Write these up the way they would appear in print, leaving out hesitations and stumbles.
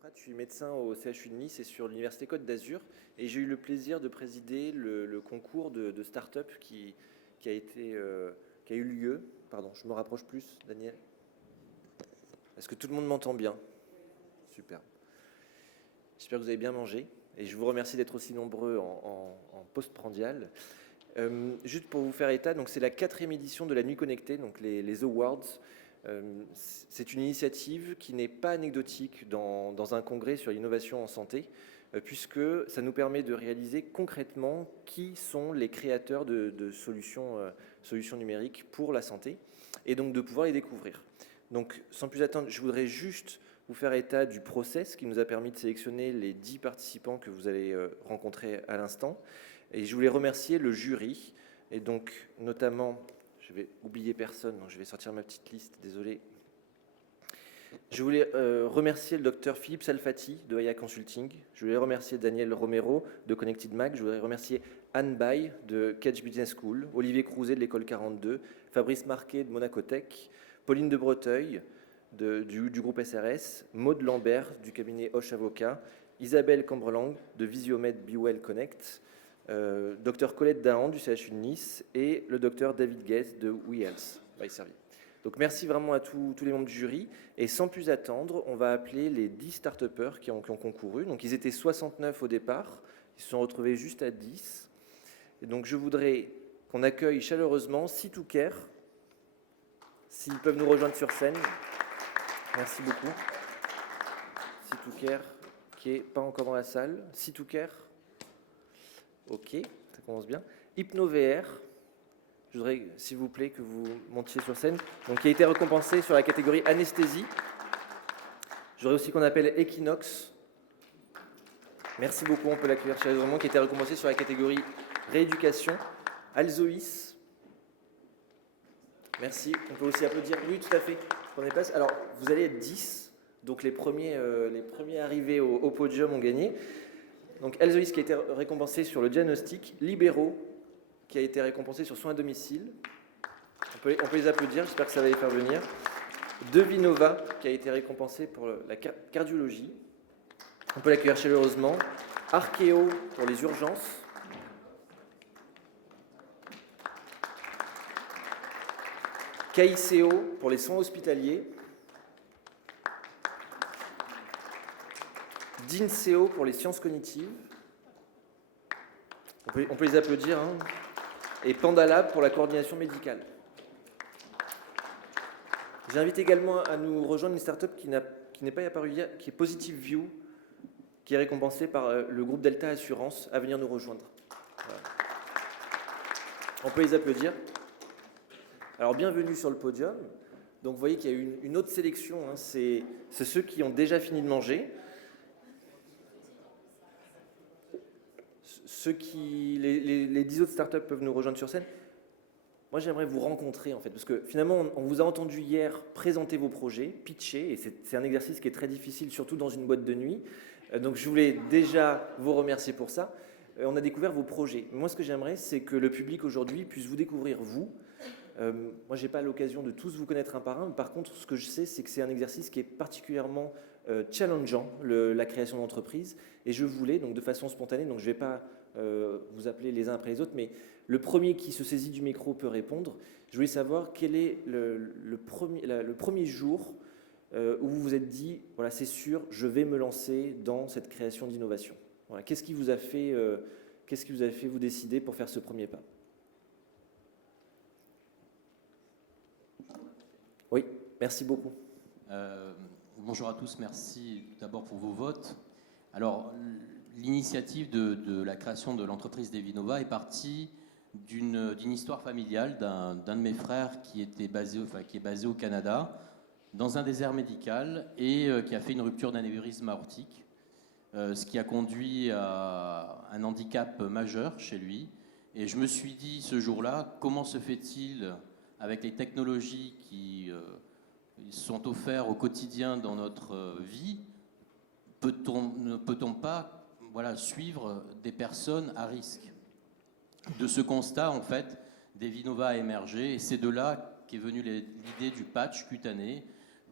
Pratt, je suis médecin au CHU de Nice et sur l'Université Côte d'Azur. Et j'ai eu le plaisir de présider le concours de start-up qui a qui a eu lieu. Pardon, je me rapproche plus, Daniel. Est-ce que tout le monde m'entend bien? Super. J'espère que vous avez bien mangé. Et je vous remercie d'être aussi nombreux en postprandial. Juste pour vous faire état, donc c'est la 4e édition de la Nuit Connectée, donc les Awards. C'est une initiative qui n'est pas anecdotique dans un congrès sur l'innovation en santé, puisque ça nous permet de réaliser concrètement qui sont les créateurs de solutions numériques pour la santé, et donc de pouvoir les découvrir. Donc sans plus attendre, je voudrais juste vous faire état du process qui nous a permis de sélectionner les 10 participants que vous allez rencontrer à l'instant. Et je voulais remercier le jury, et donc notamment... Je vais oublier personne, donc je vais sortir ma petite liste, désolé. Je voulais remercier le docteur Philippe Salfati de Aya Consulting. Je voulais remercier Daniel Romero de Connected Mag. Je voudrais remercier Anne Bay de Cage Business School, Olivier Crouzet de l'École 42, Fabrice Marquet de Monaco Tech, Pauline de Breteuil du groupe SRS, Maude Lambert du cabinet Hoche Avocat, Isabelle Cambrelang de Visiomed BeWell Connect, Dr Colette Dahan du CHU de Nice et le Dr David Guest de WeHealth by Servier. Donc merci vraiment à tous les membres du jury. Et sans plus attendre, on va appeler les 10 start-upers qui ont concouru. Donc ils étaient 69 au départ, ils se sont retrouvés juste à 10. Et donc je voudrais qu'on accueille chaleureusement Situcare, s'ils peuvent nous rejoindre sur scène. Merci beaucoup. Situcare qui n'est pas encore dans la salle. Situcare. Ok, ça commence bien. HypnoVR, je voudrais, s'il vous plaît, que vous montiez sur scène. Donc, qui a été récompensé sur la catégorie anesthésie. Je voudrais aussi qu'on appelle Equinox. Merci beaucoup, on peut l'accueillir chaleureusement, qui a été récompensé sur la catégorie rééducation. Alzoïs. Merci, on peut aussi applaudir. Oui, tout à fait. Prenez place. Alors, vous allez être 10, donc les premiers arrivés au podium ont gagné. Donc Alzoïs qui a été récompensé sur le diagnostic, Libéraux qui a été récompensé sur soins à domicile. On peut les applaudir, j'espère que ça va les faire venir. Devinova qui a été récompensé pour la cardiologie. On peut l'accueillir chaleureusement. Archéo pour les urgences. KICO pour les soins hospitaliers. DINSEO pour les sciences cognitives. On peut les applaudir. Hein. Et Pandalab pour la coordination médicale. J'invite également à nous rejoindre une start-up qui n'est pas apparue hier, qui est Positive View, qui est récompensée par le groupe Delta Assurance, à venir nous rejoindre. Voilà. On peut les applaudir. Alors, bienvenue sur le podium. Donc, vous voyez qu'il y a eu une autre sélection. Hein. C'est ceux qui ont déjà fini de manger. Les 10 autres startups peuvent nous rejoindre sur scène. Moi, j'aimerais vous rencontrer, en fait, parce que finalement, on vous a entendu hier présenter vos projets, pitcher, et c'est un exercice qui est très difficile, surtout dans une boîte de nuit. Donc, je voulais déjà vous remercier pour ça. On a découvert vos projets. Moi, ce que j'aimerais, c'est que le public aujourd'hui puisse vous découvrir, vous. Moi, je n'ai pas l'occasion de tous vous connaître un par un, mais par contre, ce que je sais, c'est que c'est un exercice qui est particulièrement challengeant, la création d'entreprise. Et je voulais, donc de façon spontanée, donc je ne vais pas vous appeler les uns après les autres, mais le premier qui se saisit du micro peut répondre. Je voulais savoir quel est le premier jour où vous vous êtes dit, voilà, c'est sûr, je vais me lancer dans cette création d'innovation. Voilà, qu'est-ce qui vous a fait vous décider pour faire ce premier pas? Oui, merci beaucoup. Bonjour à tous, merci d'abord pour vos votes. Alors, l'initiative de la création de l'entreprise Devinova est partie d'une histoire familiale d'un de mes frères qui est basé au Canada, dans un désert médical, et qui a fait une rupture d'anévrisme aortique, ce qui a conduit à un handicap majeur chez lui. Et je me suis dit ce jour-là, comment se fait-il, avec les technologies qui sont offertes au quotidien dans notre vie, ne peut-on pas suivre des personnes à risque? De ce constat, en fait, Devinova a émergé, et c'est de là qu'est venue l'idée du patch cutané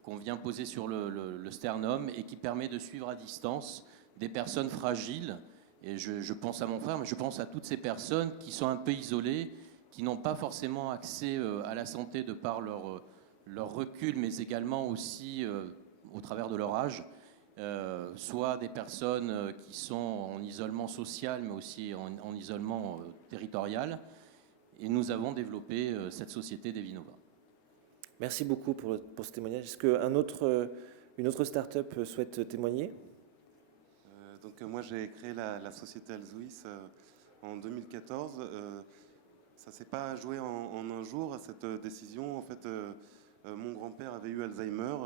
qu'on vient poser sur le sternum et qui permet de suivre à distance des personnes fragiles. Et je pense à mon frère, mais je pense à toutes ces personnes qui sont un peu isolées, qui n'ont pas forcément accès à la santé de par leur recul, mais également aussi au travers de leur âge. Soit des personnes qui sont en isolement social, mais aussi en isolement territorial. Et nous avons développé cette société d'Evinova. Merci beaucoup pour ce témoignage. Est-ce qu'une autre start-up souhaite témoigner? Donc moi j'ai créé la société Alzuis en 2014. Ça ne s'est pas joué en un jour, cette décision. En fait, mon grand-père avait eu Alzheimer.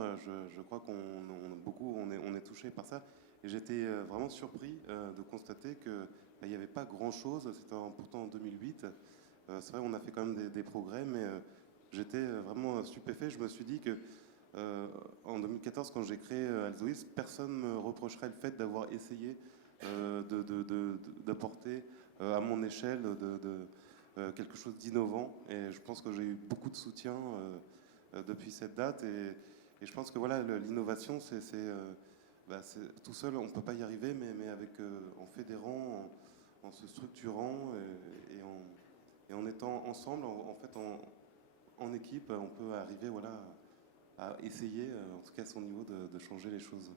Je crois qu'on est touché par ça. Et j'étais vraiment surpris de constater qu'il n'y avait pas grand-chose. C'était pourtant en 2008. C'est vrai, on a fait quand même des progrès, mais j'étais vraiment stupéfait. Je me suis dit que en 2014, quand j'ai créé Alzuis, personne ne me reprocherait le fait d'avoir essayé d'apporter à mon échelle quelque chose d'innovant. Et je pense que j'ai eu beaucoup de soutien depuis cette date. Et je pense que voilà, l'innovation, c'est tout seul, on ne peut pas y arriver, mais en fédérant, en se structurant et en étant ensemble, en fait, en équipe, on peut arriver à essayer, en tout cas à son niveau, de changer les choses.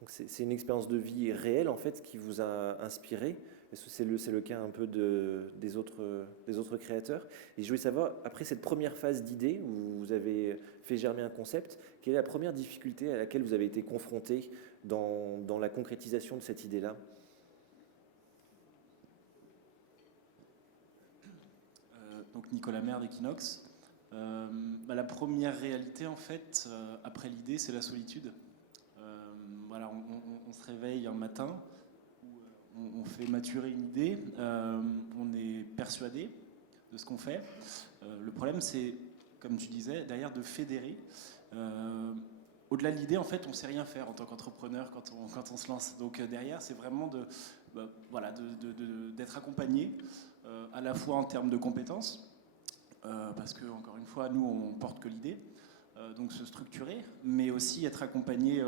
Donc c'est une expérience de vie réelle en fait qui vous a inspiré. Est-ce que c'est le cas un peu des autres créateurs? Et je voulais savoir, après cette première phase d'idée où vous avez fait germer un concept, quelle est la première difficulté à laquelle vous avez été confronté dans la concrétisation de cette idée-là? Donc Nicolas Maire d'Equinox. La première réalité, en fait, après l'idée, c'est la solitude. Voilà, on se réveille un matin, on fait maturer une idée, on est persuadé de ce qu'on fait. Le problème, c'est, comme tu disais, derrière de fédérer. Au-delà de l'idée, en fait, on ne sait rien faire en tant qu'entrepreneur quand on se lance. Donc derrière, c'est vraiment d'être accompagné, à la fois en termes de compétences, parce que, encore une fois, nous, on porte que l'idée, donc se structurer, mais aussi être accompagné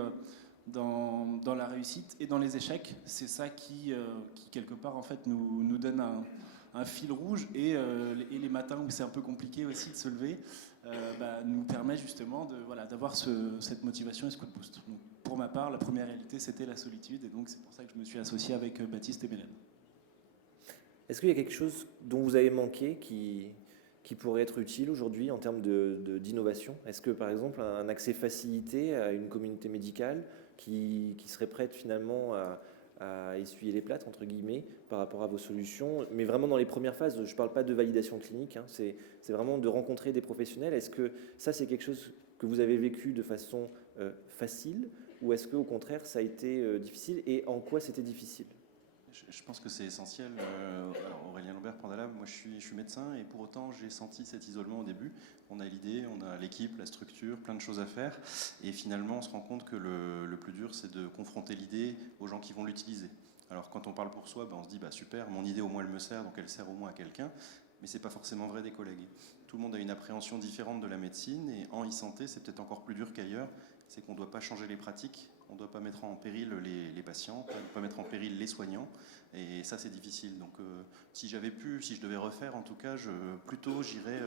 dans la réussite et dans les échecs. C'est ça qui quelque part, en fait, nous donne un fil rouge, et les matins où c'est un peu compliqué aussi de se lever, nous permet justement d'avoir cette motivation et ce coup de boost. Donc, pour ma part, la première réalité, c'était la solitude, et donc c'est pour ça que je me suis associé avec Baptiste et Mélène. Est-ce qu'il y a quelque chose dont vous avez manqué qui pourrait être utile aujourd'hui en termes d'innovation? Est-ce que, par exemple, un accès facilité à une communauté médicale qui serait prête finalement à essuyer les plâtres, entre guillemets, par rapport à vos solutions, mais vraiment dans les premières phases? Je ne parle pas de validation clinique, c'est vraiment de rencontrer des professionnels. Est-ce que ça, c'est quelque chose que vous avez vécu de façon facile, ou est-ce qu'au contraire, ça a été difficile, et en quoi c'était difficile? Je pense que c'est essentiel. Alors Aurélien Lambert-Pandala, moi je suis médecin, et pour autant j'ai senti cet isolement au début. On a l'idée, on a l'équipe, la structure, plein de choses à faire, et finalement on se rend compte que le plus dur, c'est de confronter l'idée aux gens qui vont l'utiliser. Alors quand on parle pour soi, on se dit super, mon idée au moins elle me sert, donc elle sert au moins à quelqu'un, mais c'est pas forcément vrai des collègues. Tout le monde a une appréhension différente de la médecine, et en e-santé c'est peut-être encore plus dur qu'ailleurs. C'est qu'on ne doit pas changer les pratiques, on ne doit pas mettre en péril les patients, on ne doit pas mettre en péril les soignants, et ça c'est difficile. Donc si je devais refaire, en tout cas, plutôt j'irais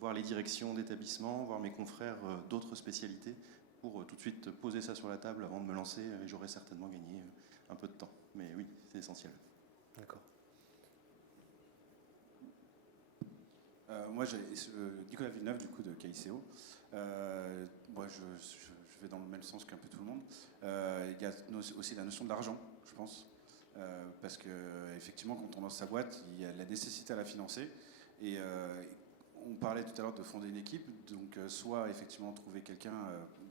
voir les directions d'établissement, voir mes confrères d'autres spécialités, pour tout de suite poser ça sur la table avant de me lancer, et j'aurais certainement gagné un peu de temps. Mais oui, c'est essentiel. D'accord. Moi, j'ai Nicolas Villeneuve, du coup, de KICO. Moi, je vais dans le même sens qu'un peu tout le monde. Il y a aussi la notion de l'argent, je pense. Parce qu'effectivement, quand on lance sa boîte, il y a la nécessité à la financer. Et on parlait tout à l'heure de fonder une équipe. Donc, soit effectivement trouver quelqu'un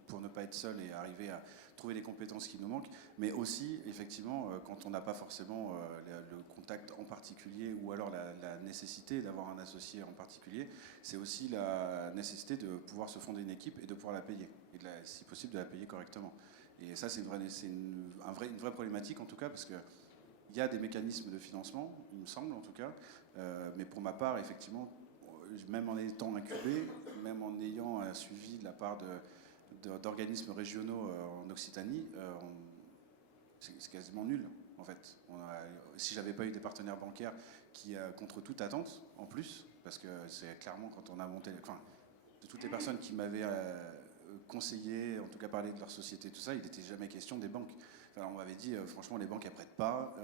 pour ne pas être seul et arriver à trouver les compétences qui nous manquent, mais aussi, effectivement, quand on n'a pas forcément le contact en particulier, ou alors la nécessité d'avoir un associé en particulier, c'est aussi la nécessité de pouvoir se fonder une équipe et de pouvoir la payer, et si possible de la payer correctement. Et ça, c'est une vraie problématique, en tout cas, parce qu'il y a des mécanismes de financement, il me semble, en tout cas, mais pour ma part, effectivement, même en étant incubé, même en ayant un suivi de la part d'organismes régionaux en Occitanie, c'est quasiment nul en fait. Si j'avais pas eu des partenaires bancaires qui, contre toute attente, en plus, parce que c'est clairement quand on a monté, enfin, de toutes les personnes qui m'avaient conseillé, en tout cas parlé de leur société, tout ça, il n'était jamais question des banques. Enfin, on m'avait dit, franchement, les banques elles prêtent pas,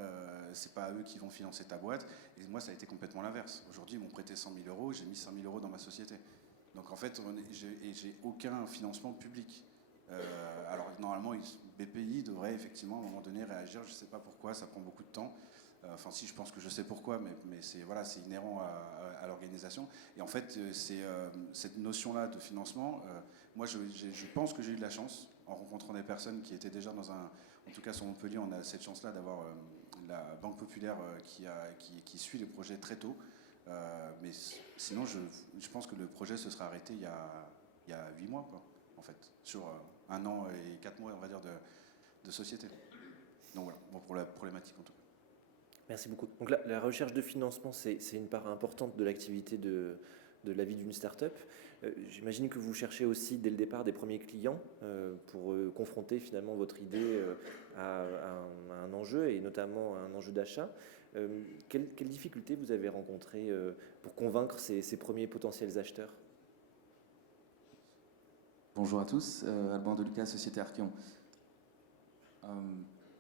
c'est pas eux qui vont financer ta boîte. Et moi, ça a été complètement l'inverse. Aujourd'hui, ils m'ont prêté 100 000 euros, j'ai mis 100 000 euros dans ma société. Donc en fait, j'ai aucun financement public. Alors normalement, BPI devrait effectivement à un moment donné réagir. Je ne sais pas pourquoi, ça prend beaucoup de temps. Enfin si, je pense que je sais pourquoi, mais c'est voilà, c'est inhérent à l'organisation. Et en fait, c'est cette notion-là de financement. Moi, je pense que j'ai eu de la chance en rencontrant des personnes qui étaient déjà dans un. En tout cas, sur Montpellier, on a cette chance-là d'avoir la Banque Populaire qui suit les projets très tôt. Mais sinon, je pense que le projet se sera arrêté il y a 8 mois, quoi, en fait, sur 1 an et 4 mois, on va dire, de société. Donc voilà, bon, pour la problématique en tout cas. Merci beaucoup. Donc la recherche de financement, c'est une part importante de l'activité de la vie d'une start-up. J'imagine que vous cherchez aussi dès le départ des premiers clients pour confronter finalement votre idée à un enjeu et notamment à un enjeu d'achat. Quelles difficultés vous avez rencontrées pour convaincre ces premiers potentiels acheteurs? Bonjour à tous, Alban Deluca, Société Archeon.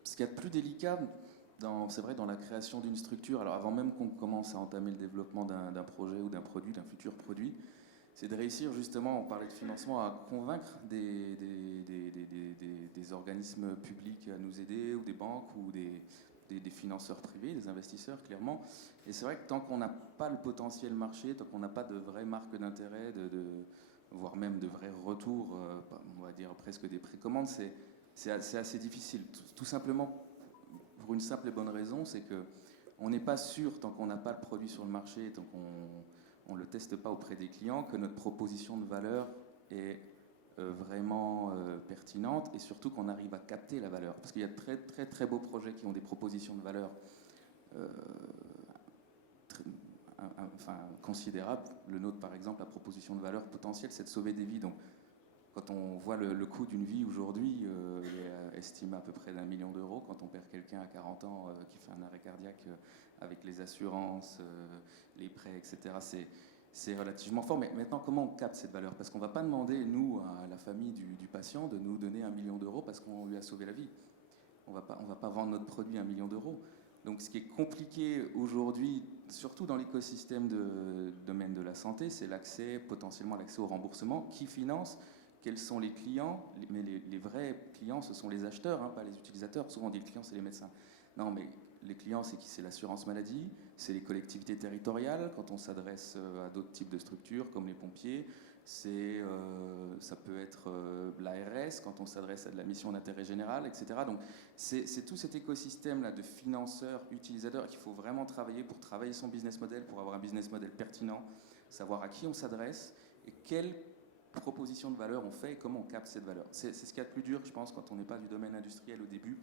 Ce qu'il y a de plus délicat, c'est vrai, dans la création d'une structure, alors avant même qu'on commence à entamer le développement d'un projet ou d'un produit, d'un futur produit, c'est de réussir justement, on parlait de financement, à convaincre des organismes publics à nous aider, ou des banques, ou des financeurs privés, des investisseurs, clairement. Et c'est vrai que tant qu'on n'a pas le potentiel marché, tant qu'on n'a pas de vraie marque d'intérêt, voire même de vrais retours, on va dire presque des précommandes, c'est assez difficile. Tout simplement pour une simple et bonne raison, c'est qu'on n'est pas sûr, tant qu'on n'a pas le produit sur le marché, tant qu'on ne le teste pas auprès des clients, que notre proposition de valeur est vraiment pertinente, et surtout qu'on arrive à capter la valeur. Parce qu'il y a de très très très beaux projets qui ont des propositions de valeur considérables. Le nôtre, par exemple, la proposition de valeur potentielle, c'est de sauver des vies. Donc, quand on voit le coût d'une vie aujourd'hui, il est estimé à peu près d'1 million d'euros. Quand on perd quelqu'un à 40 ans qui fait un arrêt cardiaque avec les assurances, les prêts, etc., c'est relativement fort. Mais maintenant, comment on capte cette valeur? Parce qu'on ne va pas demander, nous, à la famille du patient, de nous donner 1 million d'euros parce qu'on lui a sauvé la vie. On ne va pas vendre notre produit 1 million d'euros. Donc ce qui est compliqué aujourd'hui, surtout dans l'écosystème de domaine de la santé, c'est potentiellement l'accès au remboursement. Qui finance? Quels sont les clients? Mais les vrais clients, ce sont les acheteurs, hein, pas les utilisateurs. Souvent on dit les clients, c'est les médecins. Non, mais les clients, c'est l'assurance maladie, c'est les collectivités territoriales, quand on s'adresse à d'autres types de structures, comme les pompiers. Ça peut être l'ARS, quand on s'adresse à de la mission d'intérêt général, etc. Donc c'est tout cet écosystème-là de financeurs, utilisateurs, qu'il faut vraiment travailler pour travailler son business model, pour avoir un business model pertinent, savoir à qui on s'adresse et quelle proposition de valeur on fait et comment on capte cette valeur. C'est ce qu'il y a de plus dur, je pense, quand on n'est pas du domaine industriel au début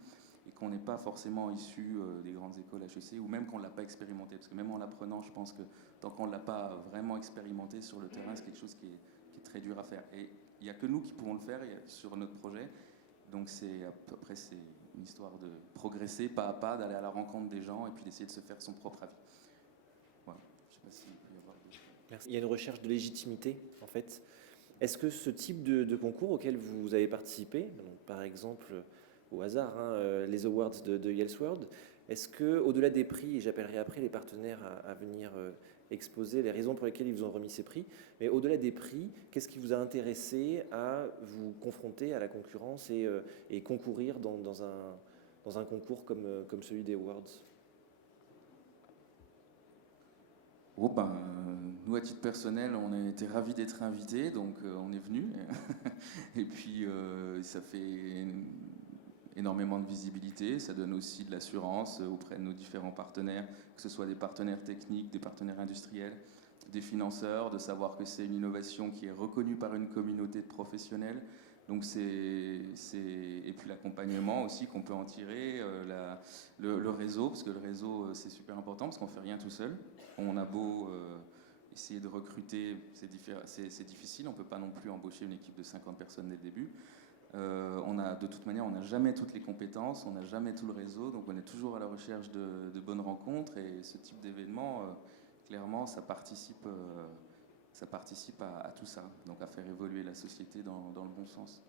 et qu'on n'est pas forcément issu des grandes écoles HEC, ou même qu'on ne l'a pas expérimenté. Parce que même en l'apprenant, je pense que tant qu'on ne l'a pas vraiment expérimenté sur le terrain, c'est quelque chose qui est très dur à faire. Et il n'y a que nous qui pouvons le faire sur notre projet. Donc après, c'est une histoire de progresser pas à pas, d'aller à la rencontre des gens et puis d'essayer de se faire son propre avis. Voilà. Je ne sais pas s'il peut y avoir d'autres. Merci. Il y a une recherche de légitimité, en fait. Est-ce que ce type de concours auquel vous avez participé, donc par exemple au hasard, hein, les awards de Yale's World, est-ce que, au-delà des prix, et j'appellerai après les partenaires à venir exposer les raisons pour lesquelles ils vous ont remis ces prix, mais au-delà des prix, qu'est-ce qui vous a intéressé à vous confronter à la concurrence et concourir dans un concours comme celui des awards? Nous, à titre personnel, on a été ravis d'être invités, donc on est venus. Et puis, ça fait énormément de visibilité, ça donne aussi de l'assurance auprès de nos différents partenaires, que ce soit des partenaires techniques, des partenaires industriels, des financeurs, de savoir que c'est une innovation qui est reconnue par une communauté de professionnels. Donc et puis l'accompagnement aussi qu'on peut en tirer, le réseau, parce que le réseau c'est super important, parce qu'on ne fait rien tout seul. On a beau essayer de recruter, c'est difficile. On ne peut pas non plus embaucher une équipe de 50 personnes dès le début. De toute manière, on n'a jamais toutes les compétences, on n'a jamais tout le réseau, donc on est toujours à la recherche de bonnes rencontres. Et ce type d'événement, clairement, ça participe à tout ça, donc à faire évoluer la société dans le bon sens.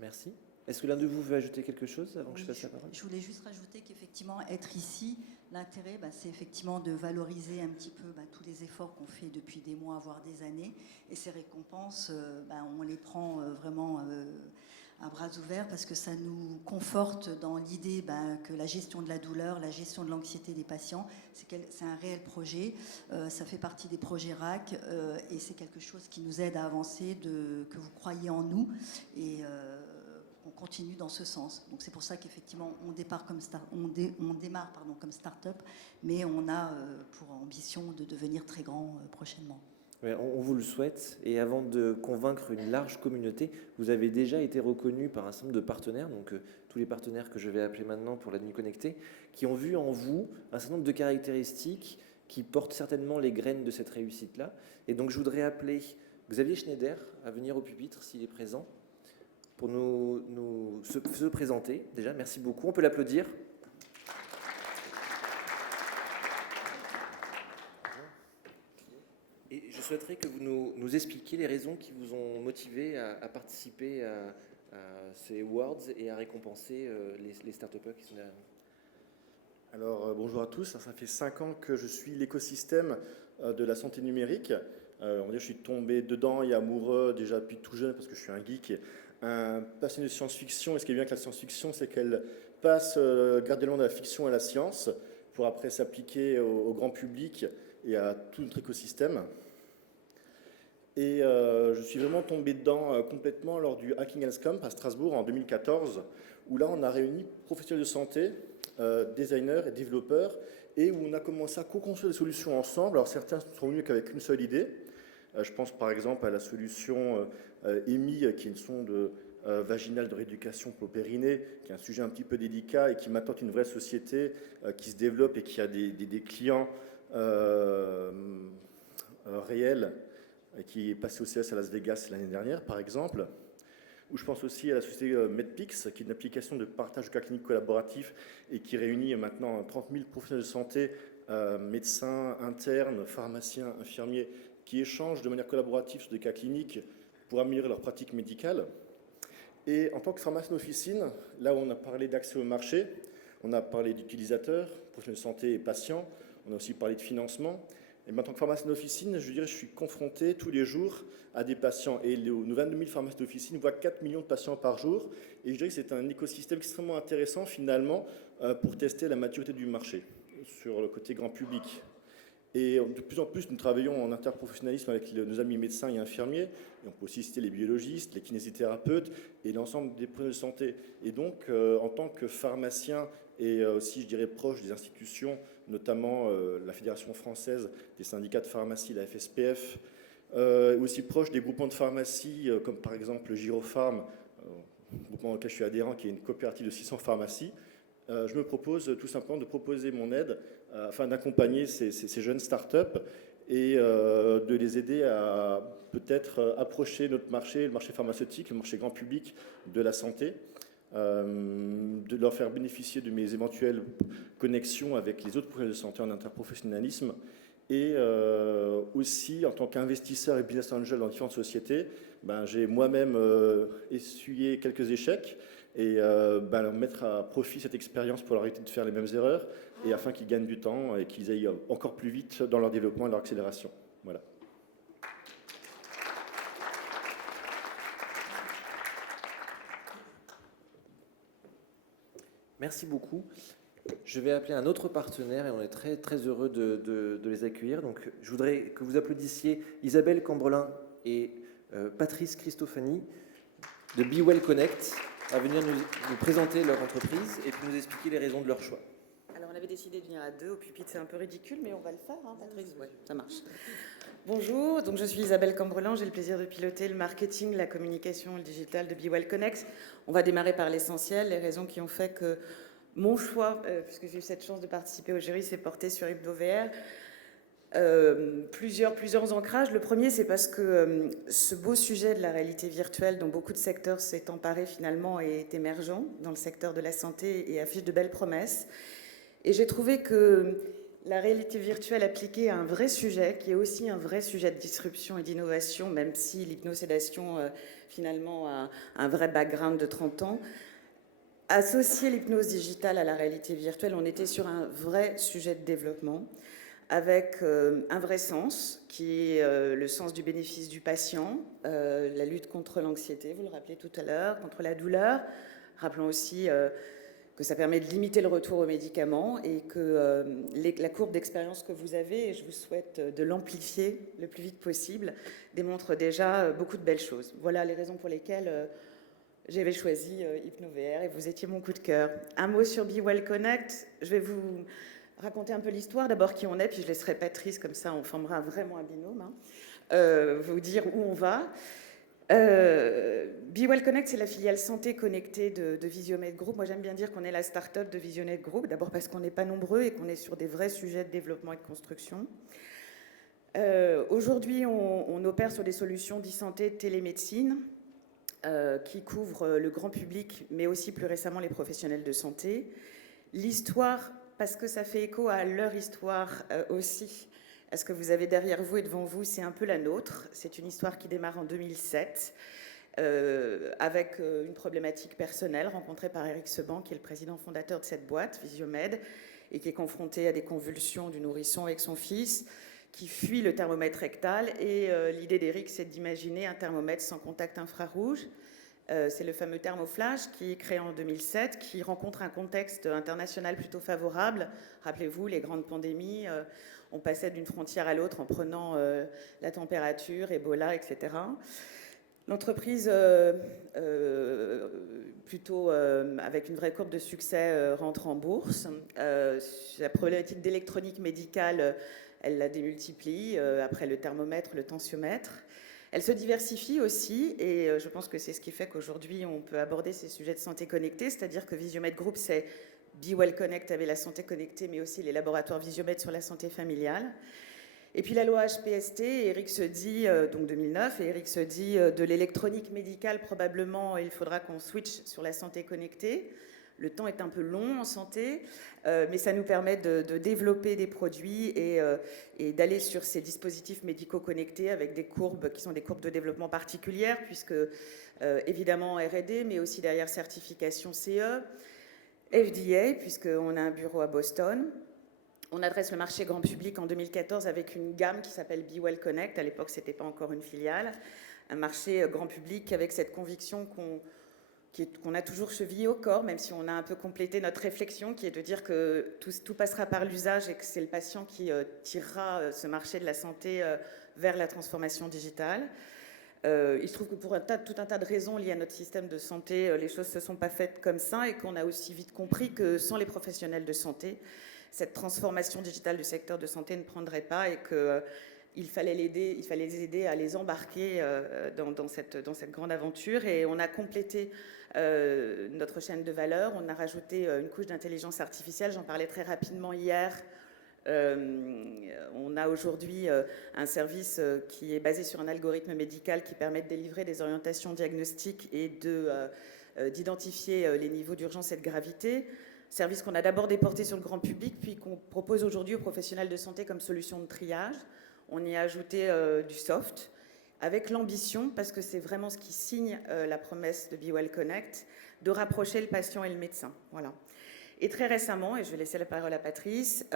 Merci. Est-ce que l'un de vous veut ajouter quelque chose avant que je passe la parole ? Je voulais juste rajouter qu'effectivement, être ici, l'intérêt, c'est effectivement de valoriser un petit peu tous les efforts qu'on fait depuis des mois, voire des années. Et ces récompenses, on les prend vraiment à bras ouverts parce que ça nous conforte dans l'idée que la gestion de la douleur, la gestion de l'anxiété des patients, c'est un réel projet. Ça fait partie des projets RAC et c'est quelque chose qui nous aide à avancer, que vous croyez en nous. Et on continue dans ce sens. Donc c'est pour ça qu'effectivement on démarre comme start-up, mais on a pour ambition de devenir très grand prochainement. Ouais, on vous le souhaite. Et avant de convaincre une large communauté, vous avez déjà été reconnu par un certain nombre de partenaires, donc tous les partenaires que je vais appeler maintenant pour la Nuit Connectée, qui ont vu en vous un certain nombre de caractéristiques qui portent certainement les graines de cette réussite-là. Et donc je voudrais appeler Xavier Schneider à venir au pupitre s'il est présent, pour se présenter. Déjà, merci beaucoup. On peut l'applaudir. Et je souhaiterais que vous nous expliquiez les raisons qui vous ont motivé à participer à ces awards et à récompenser les start-upers qui sont derrière nous. Alors, bonjour à tous. Ça fait 5 ans que je suis l'écosystème de la santé numérique. On va dire, je suis tombé dedans et amoureux déjà depuis tout jeune parce que je suis un geek, un passionné de science-fiction. Et ce qui est bien avec la science-fiction, c'est qu'elle passe graduellement de la fiction à la science pour après s'appliquer au grand public et à tout notre écosystème. Et je suis vraiment tombé dedans complètement lors du Hacking Health Camp à Strasbourg en 2014, où là on a réuni professionnels de santé, designers et développeurs, et où on a commencé à co-construire des solutions ensemble. Alors certains sont venus qu'avec une seule idée. Je pense par exemple à la solution EMI, qui est une sonde vaginale de rééducation pour le périnée, qui est un sujet un petit peu délicat et qui maintenant est une vraie société qui se développe et qui a des clients réels, et qui est passé au CES à Las Vegas l'année dernière, par exemple. Ou je pense aussi à la société MedPix, qui est une application de partage de cas cliniques collaboratifs et qui réunit maintenant 30 000 professionnels de santé, médecins, internes, pharmaciens, infirmiers, qui échangent de manière collaborative sur des cas cliniques pour améliorer leur pratique médicale. Et en tant que pharmacien d'officine, là où on a parlé d'accès au marché, on a parlé d'utilisateurs, professionnels de santé et patients, on a aussi parlé de financement. Et en tant que pharmacien d'officine, je dirais que je suis confronté tous les jours à des patients. Et nos 22 000 pharmaciens d'officine voient 4 millions de patients par jour. Et je dirais que c'est un écosystème extrêmement intéressant, finalement, pour tester la maturité du marché sur le côté grand public. Et de plus en plus, nous travaillons en interprofessionnalisme avec nos amis médecins et infirmiers. Et on peut aussi citer les biologistes, les kinésithérapeutes et l'ensemble des professionnels de santé. Et donc, en tant que pharmacien et aussi, je dirais, proche des institutions, notamment la Fédération française des syndicats de pharmacie, la FSPF, aussi proche des groupements de pharmacie, comme par exemple Giropharm, groupement auquel je suis adhérent, qui est une coopérative de 600 pharmacies. Je me propose tout simplement de proposer mon aide afin d'accompagner ces jeunes startups et de les aider à peut-être approcher notre marché, le marché pharmaceutique, le marché grand public de la santé, de leur faire bénéficier de mes éventuelles connexions avec les autres professionnels de santé en interprofessionnalisme et aussi en tant qu'investisseur et business angel dans différentes sociétés, j'ai moi-même essuyé quelques échecs et leur mettre à profit cette expérience pour leur éviter de faire les mêmes erreurs et afin qu'ils gagnent du temps et qu'ils aillent encore plus vite dans leur développement et leur accélération. Voilà. Merci beaucoup. Je vais appeler un autre partenaire et on est très, très heureux de les accueillir. Donc, je voudrais que vous applaudissiez Isabelle Cambrelin et Patrice Cristofani de Be Well Connect à venir nous présenter leur entreprise et puis nous expliquer les raisons de leur choix. Alors, on avait décidé de venir à deux. Au pupitre, c'est un peu ridicule, mais on va le faire, hein, Patrice. Ouais, ça marche. Bonjour, donc je suis Isabelle Cambrelin. J'ai le plaisir de piloter le marketing, la communication et le digital de Be Well Connect. On va démarrer par l'essentiel, les raisons qui ont fait que mon choix, puisque j'ai eu cette chance de participer au jury, s'est porté sur HypnoVR. Plusieurs ancrages. Le premier, c'est parce que ce beau sujet de la réalité virtuelle dont beaucoup de secteurs s'est emparé finalement est émergent dans le secteur de la santé et affiche de belles promesses. Et j'ai trouvé que la réalité virtuelle appliquée à un vrai sujet, qui est aussi un vrai sujet de disruption et d'innovation, même si l'hypnosédation finalement a un vrai background de 30 ans, associer l'hypnose digitale à la réalité virtuelle, on était sur un vrai sujet de développement, avec un vrai sens, qui est le sens du bénéfice du patient, la lutte contre l'anxiété, vous le rappelez tout à l'heure, contre la douleur. Rappelons aussi que ça permet de limiter le retour aux médicaments et que la courbe d'expérience que vous avez, et je vous souhaite de l'amplifier le plus vite possible, démontre déjà beaucoup de belles choses. Voilà les raisons pour lesquelles j'avais choisi HypnoVR et vous étiez mon coup de cœur. Un mot sur Be Well Connect. Je vais vous raconter un peu l'histoire, d'abord qui on est, puis je laisserai Patrice, comme ça on formera vraiment un binôme, vous dire où on va. Be Well Connect, c'est la filiale santé connectée de Visiomed Group. Moi, j'aime bien dire qu'on est la start-up de Visiomed Group, d'abord parce qu'on n'est pas nombreux et qu'on est sur des vrais sujets de développement et de construction. Aujourd'hui, on opère sur des solutions d'e-santé de télémédecine qui couvrent le grand public, mais aussi plus récemment les professionnels de santé. L'histoire, parce que ça fait écho à leur histoire aussi, à ce que vous avez derrière vous et devant vous, c'est un peu la nôtre. C'est une histoire qui démarre en 2007 avec une problématique personnelle rencontrée par Eric Seban, qui est le président fondateur de cette boîte, Visiomed, et qui est confronté à des convulsions du nourrisson avec son fils, qui fuit le thermomètre rectal. Et l'idée d'Eric, c'est d'imaginer un thermomètre sans contact infrarouge. C'est le fameux thermoflash qui est créé en 2007, qui rencontre un contexte international plutôt favorable. Rappelez-vous, les grandes pandémies, on passait d'une frontière à l'autre en prenant la température, Ebola, etc. L'entreprise, plutôt avec une vraie courbe de succès, rentre en bourse. La problématique d'électronique médicale, elle la démultiplie après le thermomètre, le tensiomètre. Elle se diversifie aussi, et je pense que c'est ce qui fait qu'aujourd'hui, on peut aborder ces sujets de santé connectée, c'est-à-dire que Visiomed Group, c'est Be Well Connect avec la santé connectée, mais aussi les laboratoires Visiomed sur la santé familiale. Et puis la loi HPST, Eric se dit, donc 2009, et Eric se dit de l'électronique médicale, probablement, il faudra qu'on switch sur la santé connectée. Le temps est un peu long en santé, mais ça nous permet de développer des produits et d'aller sur ces dispositifs médicaux connectés avec des courbes qui sont des courbes de développement particulières, puisque évidemment R&D, mais aussi derrière certification CE, FDA, puisqu'on a un bureau à Boston. On adresse le marché grand public en 2014 avec une gamme qui s'appelle Be Well Connect. À l'époque, ce n'était pas encore une filiale. Un marché grand public avec cette conviction qu'on a toujours chevillé au corps, même si on a un peu complété notre réflexion, qui est de dire que tout passera par l'usage et que c'est le patient qui tirera ce marché de la santé vers la transformation digitale. Il se trouve que pour tout un tas de raisons liées à notre système de santé, les choses ne se sont pas faites comme ça et qu'on a aussi vite compris que sans les professionnels de santé, cette transformation digitale du secteur de santé ne prendrait pas et qu'il fallait les aider à les embarquer dans cette grande aventure. Et on a complété notre chaîne de valeur, on a rajouté une couche d'intelligence artificielle, j'en parlais très rapidement hier. On a aujourd'hui un service qui est basé sur un algorithme médical qui permet de délivrer des orientations diagnostiques et d'identifier les niveaux d'urgence et de gravité. Service qu'on a d'abord déporté sur le grand public, puis qu'on propose aujourd'hui aux professionnels de santé comme solution de triage. On y a ajouté du soft, avec l'ambition, parce que c'est vraiment ce qui signe la promesse de Be Well Connect, de rapprocher le patient et le médecin. Voilà. Et très récemment, et je vais laisser la parole à Patrice,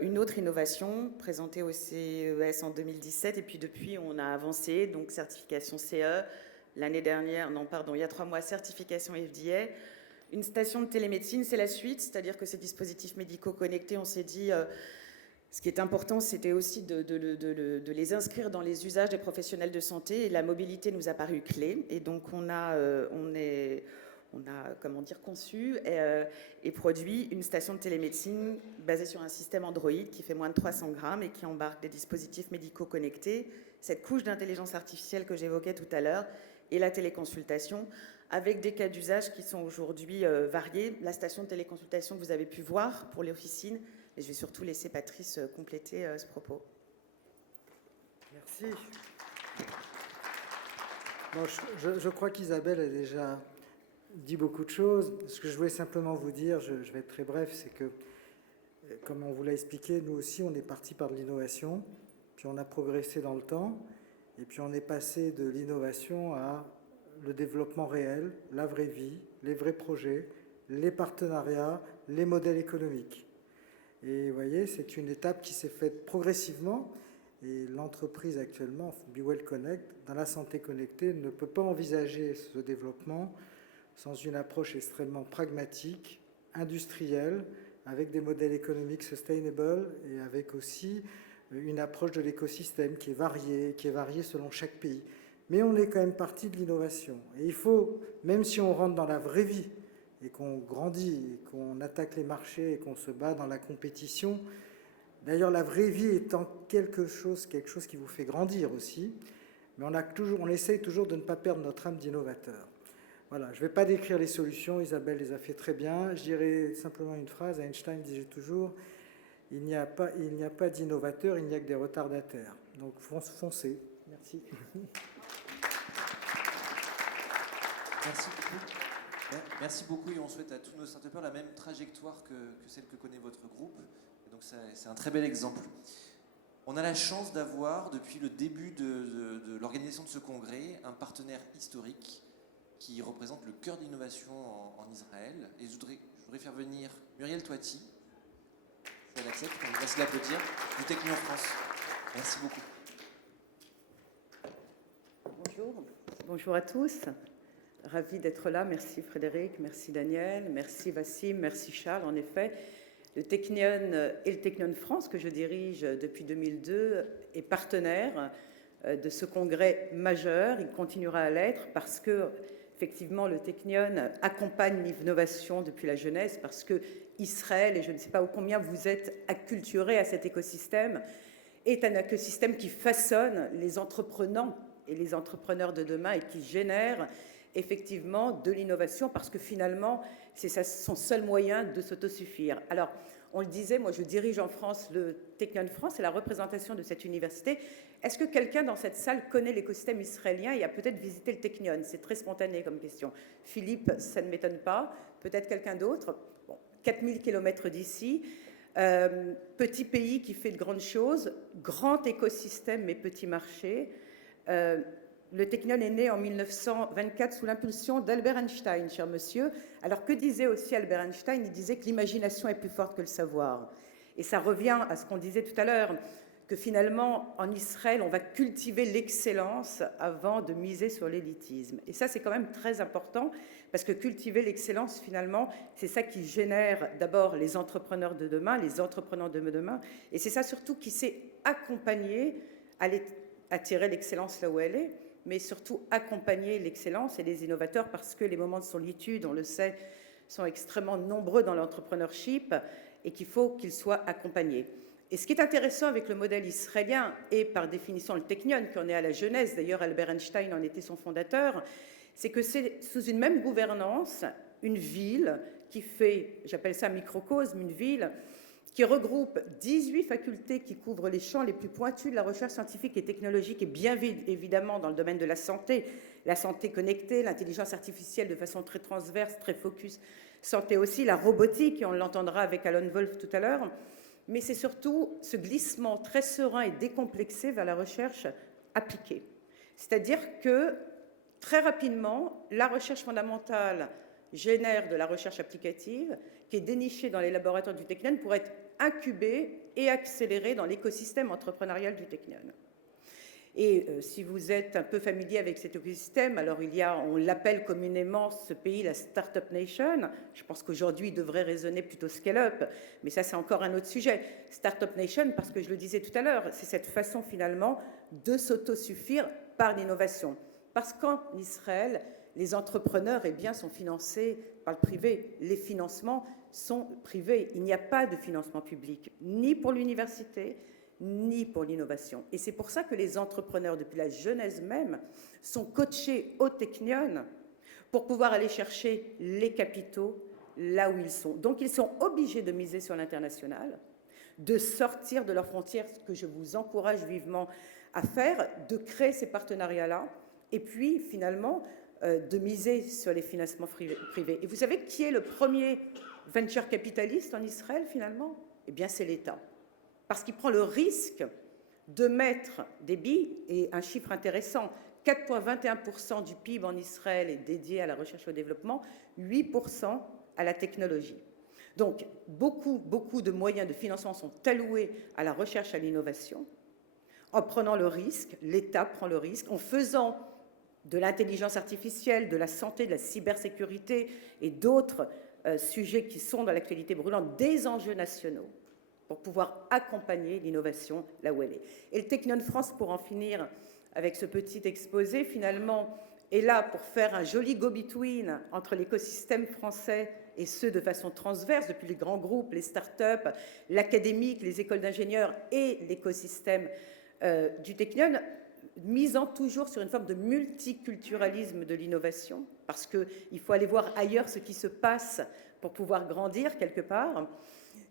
une autre innovation présentée au CES en 2017, et puis depuis on a avancé, donc certification CE, l'année dernière, non pardon, il y a 3 mois, certification FDA. Une station de télémédecine, c'est la suite, c'est-à-dire que ces dispositifs médicaux connectés, on s'est dit, ce qui est important, c'était aussi de les inscrire dans les usages des professionnels de santé, et la mobilité nous a paru clé, et donc on a conçu et produit une station de télémédecine basée sur un système Android qui fait moins de 300 grammes et qui embarque des dispositifs médicaux connectés, cette couche d'intelligence artificielle que j'évoquais tout à l'heure, et la téléconsultation, avec des cas d'usage qui sont aujourd'hui variés. La station de téléconsultation que vous avez pu voir pour les officines, et je vais surtout laisser Patrice compléter ce propos. Merci. Bon, je crois qu'Isabelle a déjà dit beaucoup de choses. Ce que je voulais simplement vous dire, je vais être très bref, c'est que, comme on vous l'a expliqué, nous aussi, on est parti par de l'innovation, puis on a progressé dans le temps, et puis on est passé de l'innovation à le développement réel, la vraie vie, les vrais projets, les partenariats, les modèles économiques. Et vous voyez, c'est une étape qui s'est faite progressivement, et l'entreprise actuellement, Be Well Connect, dans la santé connectée, ne peut pas envisager ce développement sans une approche extrêmement pragmatique, industrielle, avec des modèles économiques sustainable et avec aussi une approche de l'écosystème qui est variée selon chaque pays. Mais on est quand même parti de l'innovation. Et il faut, même si on rentre dans la vraie vie et qu'on grandit, et qu'on attaque les marchés et qu'on se bat dans la compétition, d'ailleurs la vraie vie étant quelque chose qui vous fait grandir aussi, mais on essaye toujours de ne pas perdre notre âme d'innovateur. Voilà, je ne vais pas décrire les solutions, Isabelle les a fait très bien. Je dirais simplement une phrase, Einstein disait toujours, il n'y a pas d'innovateur, il n'y a que des retardataires. Donc foncez. Merci. Merci beaucoup. Merci beaucoup et on souhaite à tous nos start-upers la même trajectoire que celle que connaît votre groupe. Et donc c'est un très bel exemple. On a la chance d'avoir, depuis le début de l'organisation de ce congrès, un partenaire historique qui représente le cœur d'innovation en Israël. Et je voudrais faire venir Muriel Toiti, si elle accepte, on va se l'applaudir, du Technion France. Merci beaucoup. Bonjour. Bonjour à tous. Ravi d'être là. Merci Frédéric, merci Daniel, merci Wassim, merci Charles. En effet, le Technion et le Technion France, que je dirige depuis 2002, est partenaire de ce congrès majeur. Il continuera à l'être parce que, effectivement, le Technion accompagne l'innovation depuis la jeunesse, parce que Israël, et je ne sais pas combien vous êtes acculturés à cet écosystème, est un écosystème qui façonne les entreprenants et les entrepreneurs de demain et qui génère effectivement de l'innovation, parce que finalement, c'est son seul moyen de s'autosuffire. Alors, on le disait, moi je dirige en France le Technion France et la représentation de cette université. Est-ce que quelqu'un dans cette salle connaît l'écosystème israélien et a peut-être visité le Technion? C'est très spontané comme question. Philippe, ça ne m'étonne pas. Peut-être quelqu'un d'autre? Bon, 4000 km d'ici. Petit pays qui fait de grandes choses. Grand écosystème mais petit marché. Le Technion est né en 1924 sous l'impulsion d'Albert Einstein, cher monsieur. Alors que disait aussi Albert Einstein? Il disait que l'imagination est plus forte que le savoir. Et ça revient à ce qu'on disait tout à l'heure, que finalement, en Israël, on va cultiver l'excellence avant de miser sur l'élitisme. Et ça, c'est quand même très important, parce que cultiver l'excellence, finalement, c'est ça qui génère d'abord les entrepreneurs de demain, les entrepreneurs de demain, et c'est ça surtout qui sait accompagner, attirer l'excellence là où elle est, mais surtout accompagner l'excellence et les innovateurs, parce que les moments de solitude, on le sait, sont extrêmement nombreux dans l'entrepreneurship et qu'il faut qu'ils soient accompagnés. Et ce qui est intéressant avec le modèle israélien, et par définition le Technion, qui en est à la jeunesse, d'ailleurs Albert Einstein en était son fondateur, c'est que c'est sous une même gouvernance, une ville qui fait, j'appelle ça un microcosme, une ville qui regroupe 18 facultés qui couvrent les champs les plus pointus de la recherche scientifique et technologique, et bien évidemment dans le domaine de la santé connectée, l'intelligence artificielle de façon très transverse, très focus, santé aussi, la robotique, et on l'entendra avec Alan Wolf tout à l'heure, mais c'est surtout ce glissement très serein et décomplexé vers la recherche appliquée. C'est-à-dire que très rapidement, la recherche fondamentale génère de la recherche applicative qui est dénichée dans les laboratoires du Technion pour être incubée et accélérée dans l'écosystème entrepreneurial du Technion. Et si vous êtes un peu familier avec cet écosystème, alors on l'appelle communément ce pays la Startup Nation. Je pense qu'aujourd'hui, il devrait raisonner plutôt scale-up, mais ça, c'est encore un autre sujet. Startup Nation, parce que je le disais tout à l'heure, c'est cette façon finalement de s'autosuffire par l'innovation. Parce qu'en Israël, les entrepreneurs sont financés par le privé. Les financements sont privés. Il n'y a pas de financement public, ni pour l'université, ni pour l'innovation. Et c'est pour ça que les entrepreneurs, depuis la genèse même, sont coachés au Technion pour pouvoir aller chercher les capitaux là où ils sont. Donc ils sont obligés de miser sur l'international, de sortir de leurs frontières, ce que je vous encourage vivement à faire, de créer ces partenariats-là, et puis finalement de miser sur les financements privés. Et vous savez qui est le premier venture capitaliste en Israël finalement? Eh bien c'est l'État. Parce qu'il prend le risque de mettre des billes, et un chiffre intéressant, 4,21% du PIB en Israël est dédié à la recherche et au développement, 8% à la technologie. Donc beaucoup de moyens de financement sont alloués à la recherche et à l'innovation. En prenant le risque, l'État prend le risque, en faisant de l'intelligence artificielle, de la santé, de la cybersécurité et d'autres sujets qui sont dans l'actualité brûlante, des enjeux nationaux pour pouvoir accompagner l'innovation là où elle est. Et le Technion France, pour en finir avec ce petit exposé, finalement, est là pour faire un joli go-between entre l'écosystème français et ceux de façon transverse, depuis les grands groupes, les start-up, l'académique, les écoles d'ingénieurs et l'écosystème du Technion, misant toujours sur une forme de multiculturalisme de l'innovation, parce qu'il faut aller voir ailleurs ce qui se passe pour pouvoir grandir quelque part.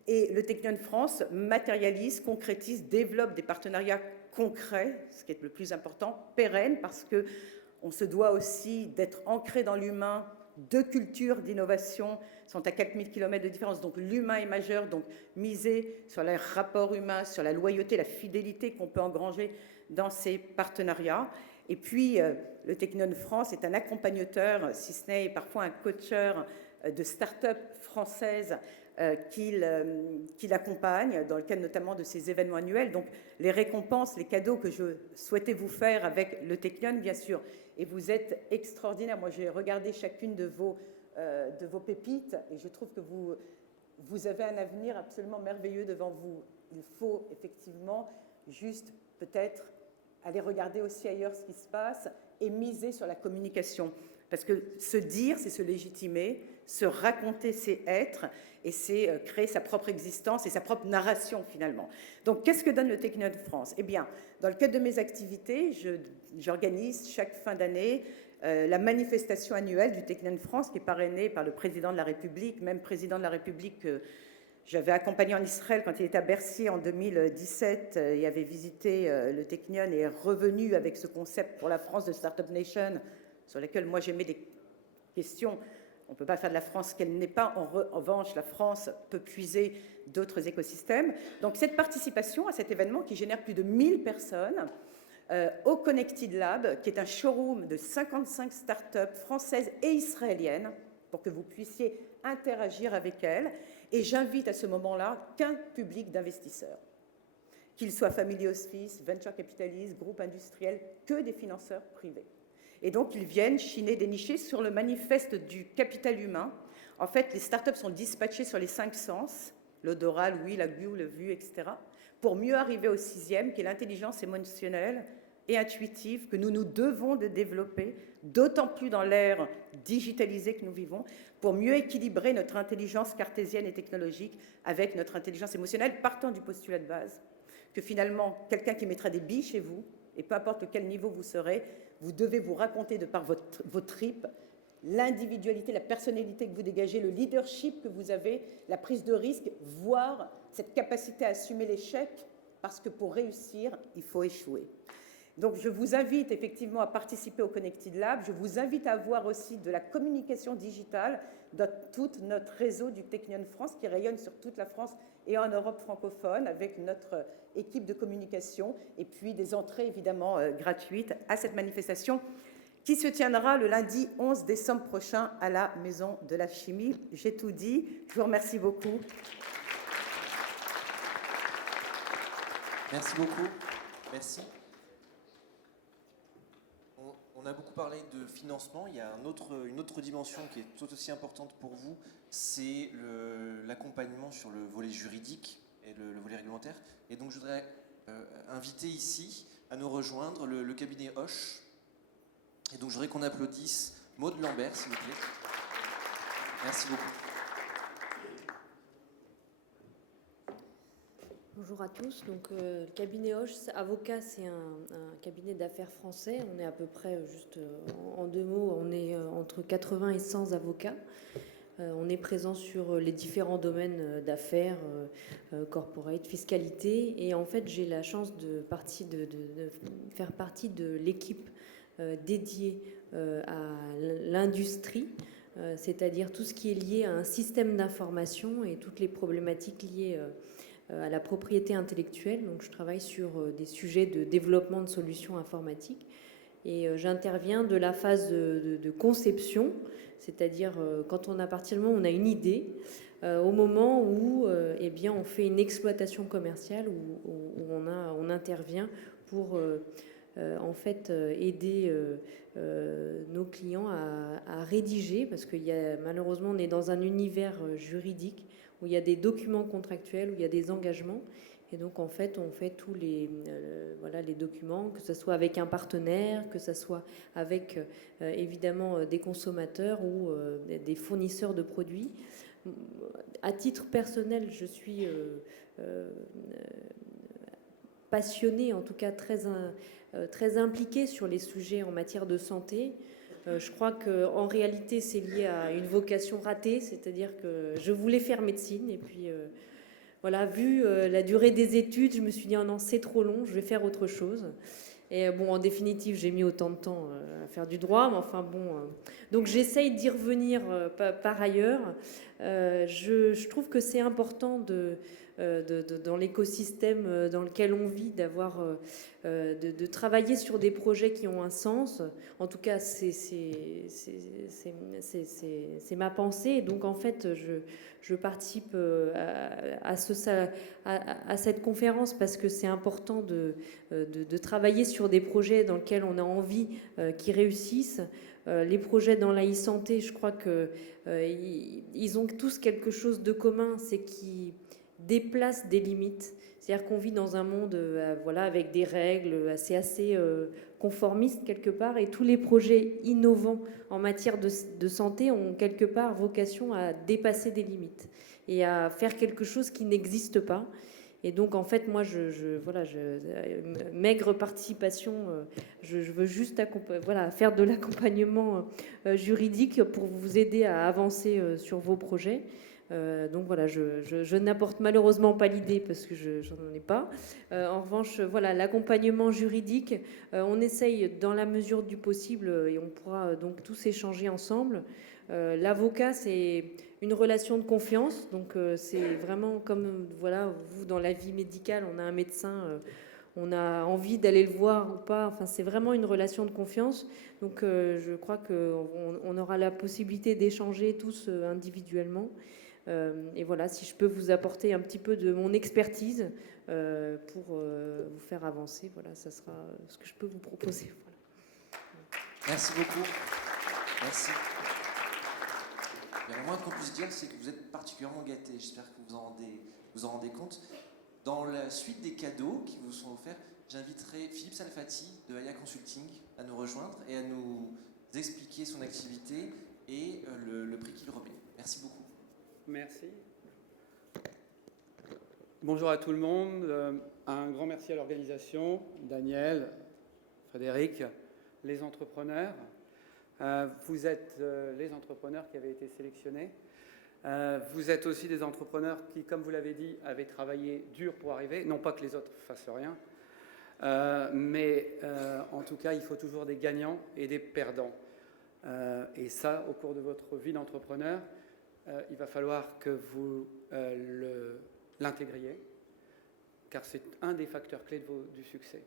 Et le Technion France matérialise, concrétise, développe des partenariats concrets, ce qui est le plus important, pérennes, parce qu'on se doit aussi d'être ancré dans l'humain. Deux cultures d'innovation sont à 4000 km de différence, donc l'humain est majeur, donc miser sur les rapports humains, sur la loyauté, la fidélité qu'on peut engranger dans ces partenariats. Et puis, le Technion France est un accompagnateur, si ce n'est parfois un coacheur de start-up françaises qu'il accompagne, dans le cadre notamment de ces événements annuels. Donc, les récompenses, les cadeaux que je souhaitais vous faire avec le Technion, bien sûr, et vous êtes extraordinaire. Moi, j'ai regardé chacune de vos pépites, et je trouve que vous avez un avenir absolument merveilleux devant vous. Il faut effectivement juste peut-être aller regarder aussi ailleurs ce qui se passe et miser sur la communication. Parce que se dire, c'est se légitimer, se raconter, c'est être, et c'est créer sa propre existence et sa propre narration, finalement. Donc, qu'est-ce que donne le Technion France? Eh bien, dans le cadre de mes activités, j'organise chaque fin d'année la manifestation annuelle du Technion France, qui est parrainée par le président de la République, même président de la République que j'avais accompagné en Israël quand il était à Bercy en 2017 et avait visité le Technion et est revenu avec ce concept pour la France de Startup Nation, sur lequel moi j'émets des questions. On ne peut pas faire de la France qu'elle n'est pas. En revanche, la France peut puiser d'autres écosystèmes. Donc cette participation à cet événement qui génère plus de 1000 personnes au Connected Lab, qui est un showroom de 55 startups françaises et israéliennes, pour que vous puissiez interagir avec elles. Et j'invite à ce moment-là qu'un public d'investisseurs, qu'ils soient family office, venture capitalist, groupe industriel, que des financeurs privés. Et donc, ils viennent chiner, dénicher sur le manifeste du capital humain. En fait, les startups sont dispatchées sur les 5 sens, l'odorat, l'ouïe, la vue, le vu, etc., pour mieux arriver au 6e, qui est l'intelligence émotionnelle et intuitive que nous nous devons de développer, d'autant plus dans l'ère digitalisée que nous vivons, pour mieux équilibrer notre intelligence cartésienne et technologique avec notre intelligence émotionnelle, partant du postulat de base que finalement, quelqu'un qui mettra des billes chez vous, et peu importe quel niveau vous serez, vous devez vous raconter de par vos tripes l'individualité, la personnalité que vous dégagez, le leadership que vous avez, la prise de risque, voire cette capacité à assumer l'échec, parce que pour réussir, il faut échouer. Donc je vous invite effectivement à participer au Connected Lab, je vous invite à avoir aussi de la communication digitale dans tout notre réseau du Technion France qui rayonne sur toute la France et en Europe francophone avec notre équipe de communication et puis des entrées évidemment gratuites à cette manifestation qui se tiendra le lundi 11 décembre prochain à la Maison de la Chimie. J'ai tout dit, je vous remercie beaucoup. Merci beaucoup, merci. On a beaucoup parlé de financement, il y a une autre dimension qui est tout aussi importante pour vous, c'est l'accompagnement sur le volet juridique et le volet réglementaire. Et donc je voudrais inviter ici à nous rejoindre le cabinet Hoche. Et donc je voudrais qu'on applaudisse Maud Lambert, s'il vous plaît. Merci beaucoup. Bonjour à tous. Donc, le cabinet Hoche, avocat, c'est un cabinet d'affaires français. On est à peu près, juste en 2 mots, on est entre 80 et 100 avocats. On est présent sur les différents domaines d'affaires, corporate, fiscalité. Et en fait, j'ai la chance de faire partie de l'équipe dédiée à l'industrie, c'est-à-dire tout ce qui est lié à un système d'information et toutes les problématiques liées à la propriété intellectuelle. Donc, je travaille sur des sujets de développement de solutions informatiques. Et j'interviens de la phase de conception, c'est-à-dire quand à partir du moment où on a une idée, au moment où eh bien, on fait une exploitation commerciale, où on intervient pour en fait aider nos clients à rédiger, parce qu'il y a, malheureusement on est dans un univers juridique où il y a des documents contractuels, où il y a des engagements. Et donc, en fait, on fait tous les documents, que ce soit avec un partenaire, que ce soit avec, évidemment, des consommateurs ou des fournisseurs de produits. À titre personnel, je suis passionnée, en tout cas très impliquée sur les sujets en matière de santé. Je crois qu'en réalité, c'est lié à une vocation ratée, c'est-à-dire que je voulais faire médecine et puis... Voilà, vu la durée des études, je me suis dit, oh non, c'est trop long, je vais faire autre chose. Et bon, en définitive, j'ai mis autant de temps à faire du droit, mais enfin bon. Donc j'essaye d'y revenir par ailleurs. Je trouve que c'est important dans l'écosystème dans lequel on vit, de travailler sur des projets qui ont un sens. En tout cas, c'est ma pensée. Et donc en fait, je participe à cette conférence parce que c'est important de travailler sur des projets dans lesquels on a envie qu'ils réussissent. Les projets dans la e-santé, je crois qu'ils ont tous quelque chose de commun, c'est qu'ils déplacent des limites. C'est-à-dire qu'on vit dans un monde avec des règles assez conformistes quelque part, et tous les projets innovants en matière de santé ont quelque part vocation à dépasser des limites et à faire quelque chose qui n'existe pas. Et donc, en fait, moi, maigre participation, je veux juste faire de l'accompagnement juridique pour vous aider à avancer sur vos projets. Donc voilà, je n'apporte malheureusement pas l'idée parce que j'en ai pas. En revanche, voilà, l'accompagnement juridique, on essaye dans la mesure du possible et on pourra donc tous échanger ensemble. L'avocat, c'est une relation de confiance, donc c'est vraiment comme voilà, vous dans la vie médicale, on a un médecin, on a envie d'aller le voir ou pas. Enfin, c'est vraiment une relation de confiance. Donc je crois qu'on aura la possibilité d'échanger tous individuellement. Et voilà, si je peux vous apporter un petit peu de mon expertise pour vous faire avancer, voilà, ça sera ce que je peux vous proposer. Voilà. Merci beaucoup. Merci. Le moins qu'on puisse dire, c'est que vous êtes particulièrement gâtés. J'espère que vous en rendez compte. Dans la suite des cadeaux qui vous sont offerts, j'inviterai Philippe Salfati de Aya Consulting à nous rejoindre et à nous expliquer son activité et le prix qu'il remet. Merci beaucoup. Merci. Bonjour à tout le monde. Un grand merci à l'organisation, Daniel, Frédéric, les entrepreneurs. Vous êtes les entrepreneurs qui avaient été sélectionnés. Vous êtes aussi des entrepreneurs qui, comme vous l'avez dit, avaient travaillé dur pour arriver. Non pas que les autres fassent rien, mais en tout cas, il faut toujours des gagnants et des perdants. Et ça, au cours de votre vie d'entrepreneur, il va falloir que vous l'intégriez, car c'est un des facteurs clés du succès.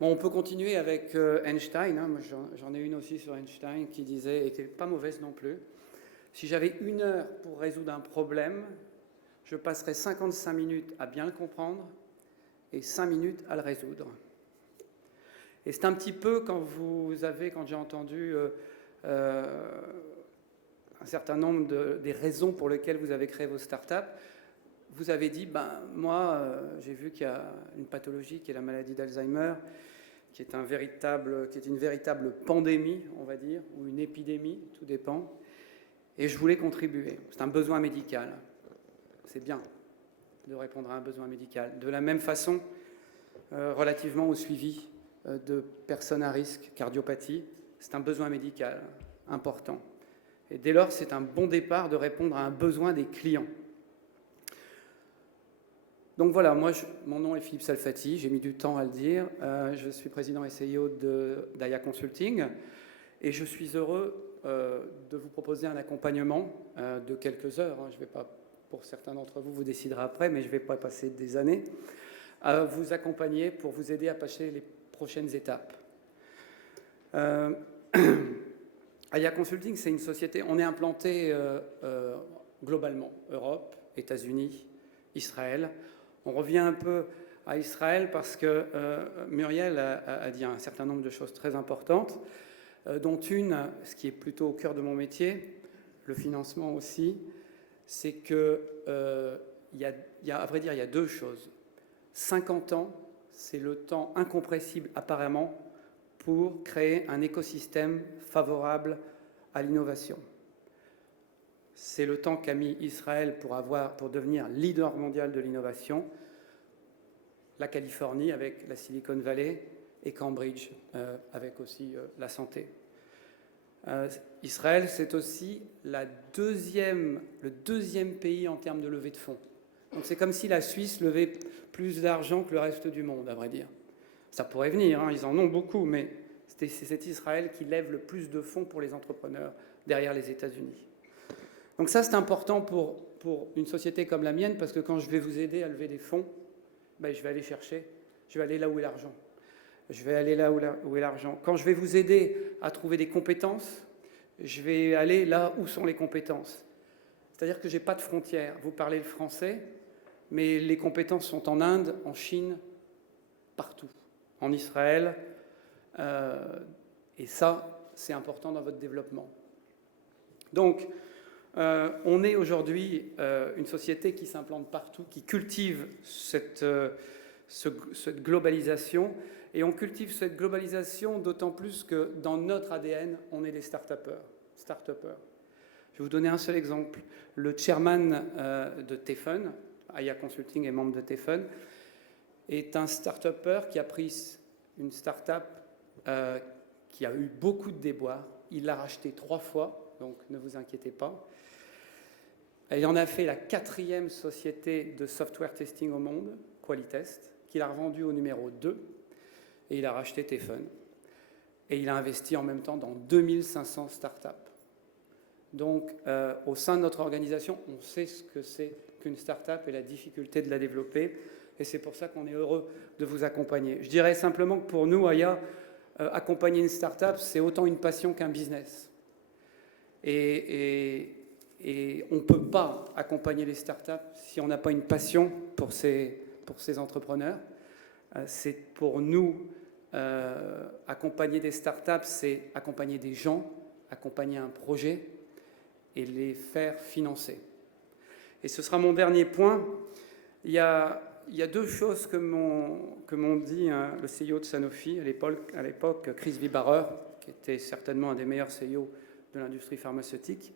Bon, on peut continuer avec Einstein. Moi, j'en ai une aussi sur Einstein qui disait, et qui n'est pas mauvaise non plus, si j'avais 1 heure pour résoudre un problème, je passerais 55 minutes à bien le comprendre et 5 minutes à le résoudre. Et c'est un petit peu quand j'ai entendu un certain nombre des raisons pour lesquelles vous avez créé vos startups, vous avez dit, moi, j'ai vu qu'il y a une pathologie qui est la maladie d'Alzheimer, qui est une véritable pandémie, on va dire, ou une épidémie, tout dépend, et je voulais contribuer. C'est un besoin médical. C'est bien de répondre à un besoin médical. De la même façon, relativement au suivi de personnes à risque, cardiopathie, c'est un besoin médical important. Et dès lors, c'est un bon départ de répondre à un besoin des clients. Donc voilà, moi, mon nom est Philippe Salfati, j'ai mis du temps à le dire. Je suis président et CEO d'Aya Consulting et je suis heureux de vous proposer un accompagnement de quelques heures. Je vais pas, pour certains d'entre vous, vous déciderez après, mais je ne vais pas passer des années à vous accompagner pour vous aider à passer les prochaines étapes. Aya Consulting, c'est une société, on est implanté globalement, Europe, États-Unis, Israël. On revient un peu à Israël parce que Muriel a dit un certain nombre de choses très importantes, dont une, ce qui est plutôt au cœur de mon métier, le financement aussi, c'est que, à vrai dire, il y a deux choses. 50 ans, c'est le temps incompressible apparemment pour créer un écosystème favorable à l'innovation. C'est le temps qu'a mis Israël pour devenir leader mondial de l'innovation, la Californie avec la Silicon Valley et Cambridge avec aussi la santé. Israël, c'est aussi le deuxième pays en termes de levée de fonds. Donc c'est comme si la Suisse levait plus d'argent que le reste du monde, à vrai dire. Ça pourrait venir, hein, ils en ont beaucoup, mais c'est Israël qui lève le plus de fonds pour les entrepreneurs derrière les États-Unis. Donc ça, c'est important pour une société comme la mienne, parce que quand je vais vous aider à lever des fonds, ben, je vais aller là où est l'argent. Je vais aller là où est l'argent. Quand je vais vous aider à trouver des compétences, je vais aller là où sont les compétences. C'est-à-dire que je n'ai pas de frontières. Vous parlez le français, mais les compétences sont en Inde, en Chine, partout. En Israël. Et ça, c'est important dans votre développement. Donc, on est aujourd'hui une société qui s'implante partout, qui cultive cette globalisation. Et on cultive cette globalisation d'autant plus que dans notre ADN, on est des start-upers. Je vais vous donner un seul exemple. Le chairman de Tefun, Aya Consulting est membre de Tefun, est un start-upper qui a pris une start-up qui a eu beaucoup de déboires. Il l'a racheté 3 fois, donc ne vous inquiétez pas. Il en a fait la 4e société de software testing au monde, Qualitest, qu'il a revendu au numéro 2. Et il a racheté Tefun. Et il a investi en même temps dans 2500 startups. Donc, au sein de notre organisation, on sait ce que c'est qu'une startup et la difficulté de la développer. Et c'est pour ça qu'on est heureux de vous accompagner. Je dirais simplement que pour nous, Aya, accompagner une startup, c'est autant une passion qu'un business. Et on ne peut pas accompagner les startups si on n'a pas une passion pour ces entrepreneurs. C'est pour nous, accompagner des startups, c'est accompagner des gens, accompagner un projet et les faire financer. Et ce sera mon dernier point. Il y a 2 choses que m'ont dit le CEO de Sanofi à l'époque, Chris Vibarer, qui était certainement un des meilleurs CEO de l'industrie pharmaceutique.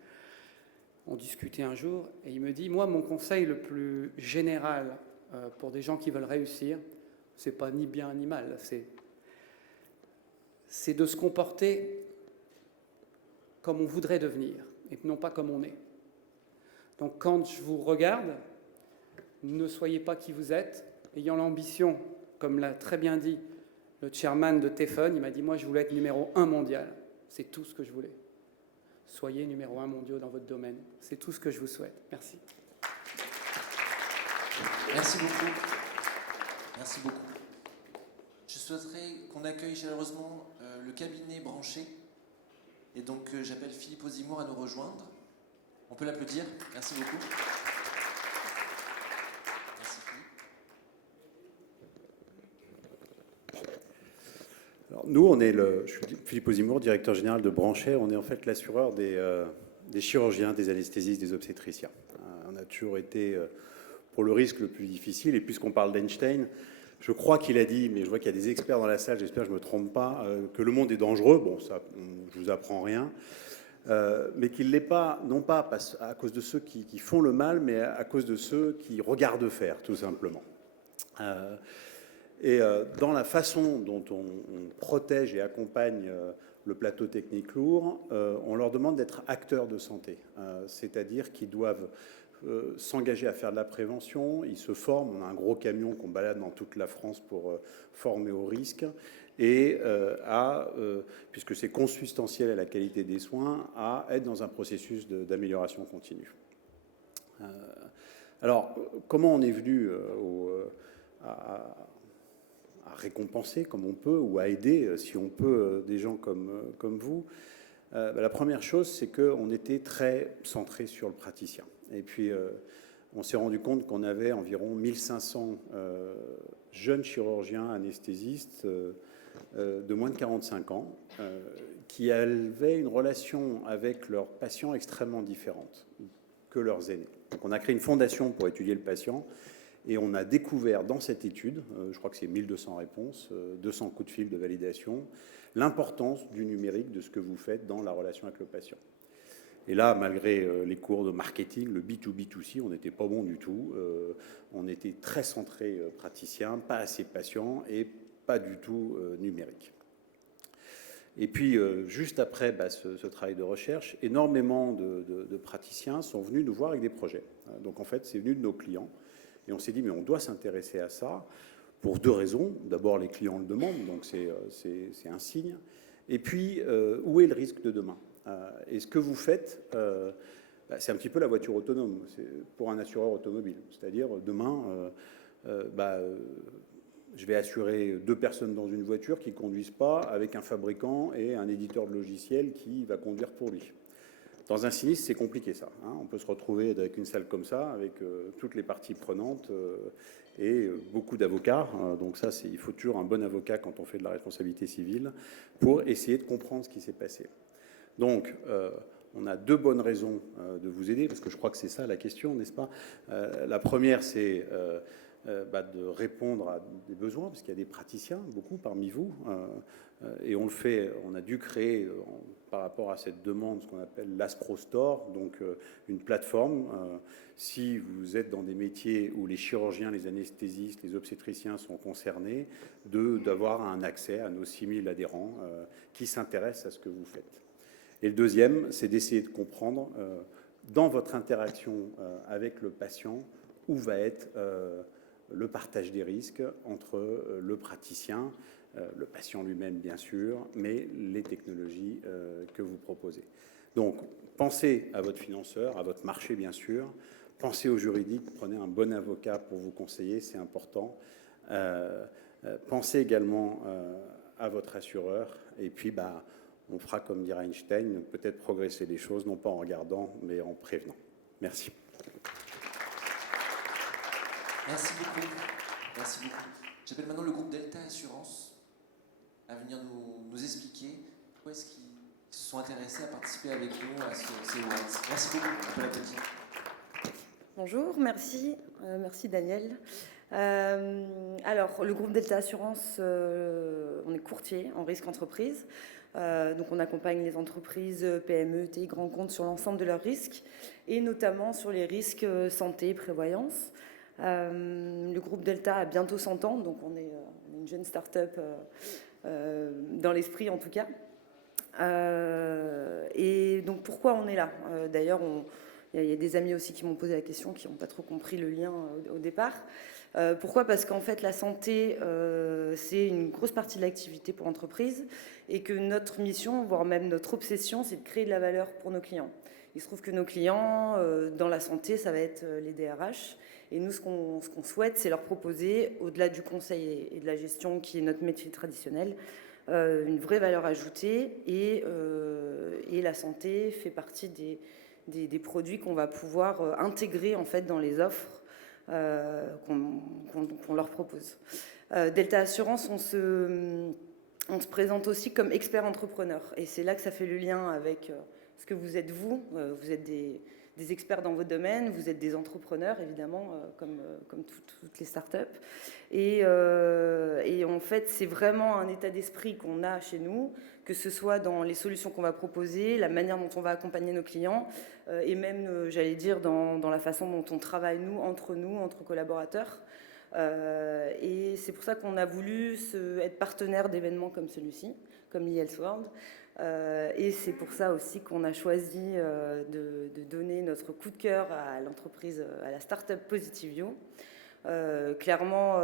On discutait un jour et il me dit, moi, mon conseil le plus général pour des gens qui veulent réussir, c'est pas ni bien ni mal, c'est de se comporter comme on voudrait devenir et non pas comme on est. Donc quand je vous regarde, ne soyez pas qui vous êtes, ayant l'ambition, comme l'a très bien dit le chairman de Tefun, il m'a dit, moi je voulais être numéro 1 mondial, c'est tout ce que je voulais. Soyez numéro 1 mondial dans votre domaine, c'est tout ce que je vous souhaite. Merci. Merci beaucoup. Merci beaucoup. Je souhaiterais qu'on accueille chaleureusement le cabinet branché. Et donc j'appelle Philippe Ozimour à nous rejoindre. On peut l'applaudir. Merci beaucoup. Merci Philippe. Alors, nous, je suis Philippe Ozimour, directeur général de Branchet. On est en fait l'assureur des chirurgiens, des anesthésistes, des obstétriciens. On a toujours été pour le risque le plus difficile. Et puisqu'on parle d'Einstein, je crois qu'il a dit, mais je vois qu'il y a des experts dans la salle, j'espère que je ne me trompe pas, que le monde est dangereux. Bon, ça, je ne vous apprends rien. Mais qu'il ne l'est pas, non pas à cause de ceux qui font le mal, mais à cause de ceux qui regardent faire, tout simplement. Et dans la façon dont on protège et accompagne le plateau technique lourd, on leur demande d'être acteurs de santé, c'est-à-dire qu'ils doivent s'engager à faire de la prévention, ils se forment, on a un gros camion qu'on balade dans toute la France pour former au risque, et puisque c'est consubstantiel à la qualité des soins, à être dans un processus d'amélioration continue. Alors, comment on est venu à récompenser comme on peut, ou à aider, si on peut, des gens comme vous? La première chose, c'est qu'on était très centré sur le praticien. Et puis, on s'est rendu compte qu'on avait environ 1500 jeunes chirurgiens anesthésistes de moins de 45 ans qui avaient une relation avec leurs patients extrêmement différente que leurs aînés. Donc, on a créé une fondation pour étudier le patient et on a découvert dans cette étude, je crois que c'est 1200 réponses, 200 coups de fil de validation, l'importance du numérique, de ce que vous faites dans la relation avec le patient. Et là, malgré les cours de marketing, le B2B2C, on n'était pas bon du tout. On était très centré praticien, pas assez patient et pas du tout numérique. Et puis, juste après ce travail de recherche, énormément de praticiens sont venus nous voir avec des projets. Donc, en fait, c'est venu de nos clients. Et on s'est dit, mais on doit s'intéresser à ça pour deux raisons. D'abord, les clients le demandent, donc c'est un signe. Et puis, où est le risque de demain? Et ce que vous faites, c'est un petit peu la voiture autonome pour un assureur automobile. C'est-à-dire, demain, je vais assurer 2 personnes dans une voiture qui ne conduisent pas avec un fabricant et un éditeur de logiciel qui va conduire pour lui. Dans un sinistre, c'est compliqué ça. On peut se retrouver avec une salle comme ça, avec toutes les parties prenantes et beaucoup d'avocats. Donc ça, il faut toujours un bon avocat quand on fait de la responsabilité civile pour essayer de comprendre ce qui s'est passé. Donc, on a 2 bonnes raisons de vous aider, parce que je crois que c'est ça la question, n'est-ce pas? La première, c'est de répondre à des besoins, parce qu'il y a des praticiens, beaucoup parmi vous, et on le fait, on a dû créer, par rapport à cette demande, ce qu'on appelle l'Aspro Store, donc une plateforme. Si vous êtes dans des métiers où les chirurgiens, les anesthésistes, les obstétriciens sont concernés, d'avoir un accès à nos 6000 adhérents qui s'intéressent à ce que vous faites. Et le deuxième, c'est d'essayer de comprendre, dans votre interaction avec le patient, où va être le partage des risques entre le praticien, le patient lui-même bien sûr, mais les technologies que vous proposez. Donc, pensez à votre financeur, à votre marché bien sûr, pensez au juridique, prenez un bon avocat pour vous conseiller, c'est important. Pensez également à votre assureur, et puis on fera comme dirait Einstein, peut-être progresser les choses, non pas en regardant, mais en prévenant. Merci. Merci beaucoup. Merci beaucoup. J'appelle maintenant le groupe Delta Assurance à venir nous expliquer pourquoi est-ce qu'ils se sont intéressés à participer avec nous à ces awards. Merci beaucoup. On peut l'applaudir. Bonjour, merci. Merci Daniel. Alors, le groupe Delta Assurance, on est courtier en risque entreprise. Donc, on accompagne les entreprises PME, TI, grands comptes sur l'ensemble de leurs risques et notamment sur les risques santé, prévoyance. Le groupe Delta a bientôt 100 ans, donc on est une jeune start-up dans l'esprit en tout cas. Et donc pourquoi on est là? D'ailleurs, il y a des amis aussi qui m'ont posé la question, qui n'ont pas trop compris le lien au départ. Pourquoi? Parce qu'en fait, la santé, c'est une grosse partie de l'activité pour l'entreprise et que notre mission, voire même notre obsession, c'est de créer de la valeur pour nos clients. Il se trouve que nos clients, dans la santé, ça va être les DRH. Et nous, ce qu'on souhaite, c'est leur proposer, au-delà du conseil et de la gestion, qui est notre métier traditionnel, une vraie valeur ajoutée. Et la santé fait partie des produits qu'on va pouvoir intégrer en fait, dans les offres qu'on leur propose. Delta Assurance, on se présente aussi comme expert entrepreneur. Et c'est là que ça fait le lien avec ce que vous êtes vous. Vous êtes des experts dans votre domaine, vous êtes des entrepreneurs, évidemment, comme toutes les startups. Et en fait, c'est vraiment un état d'esprit qu'on a chez nous, que ce soit dans les solutions qu'on va proposer, la manière dont on va accompagner nos clients, et même, j'allais dire, dans la façon dont on travaille, nous, entre collaborateurs. Et c'est pour ça qu'on a voulu être partenaire d'événements comme celui-ci, comme l'IELTS World, Et c'est pour ça aussi qu'on a choisi de donner notre coup de cœur à l'entreprise, à la start-up Positive You. Clairement,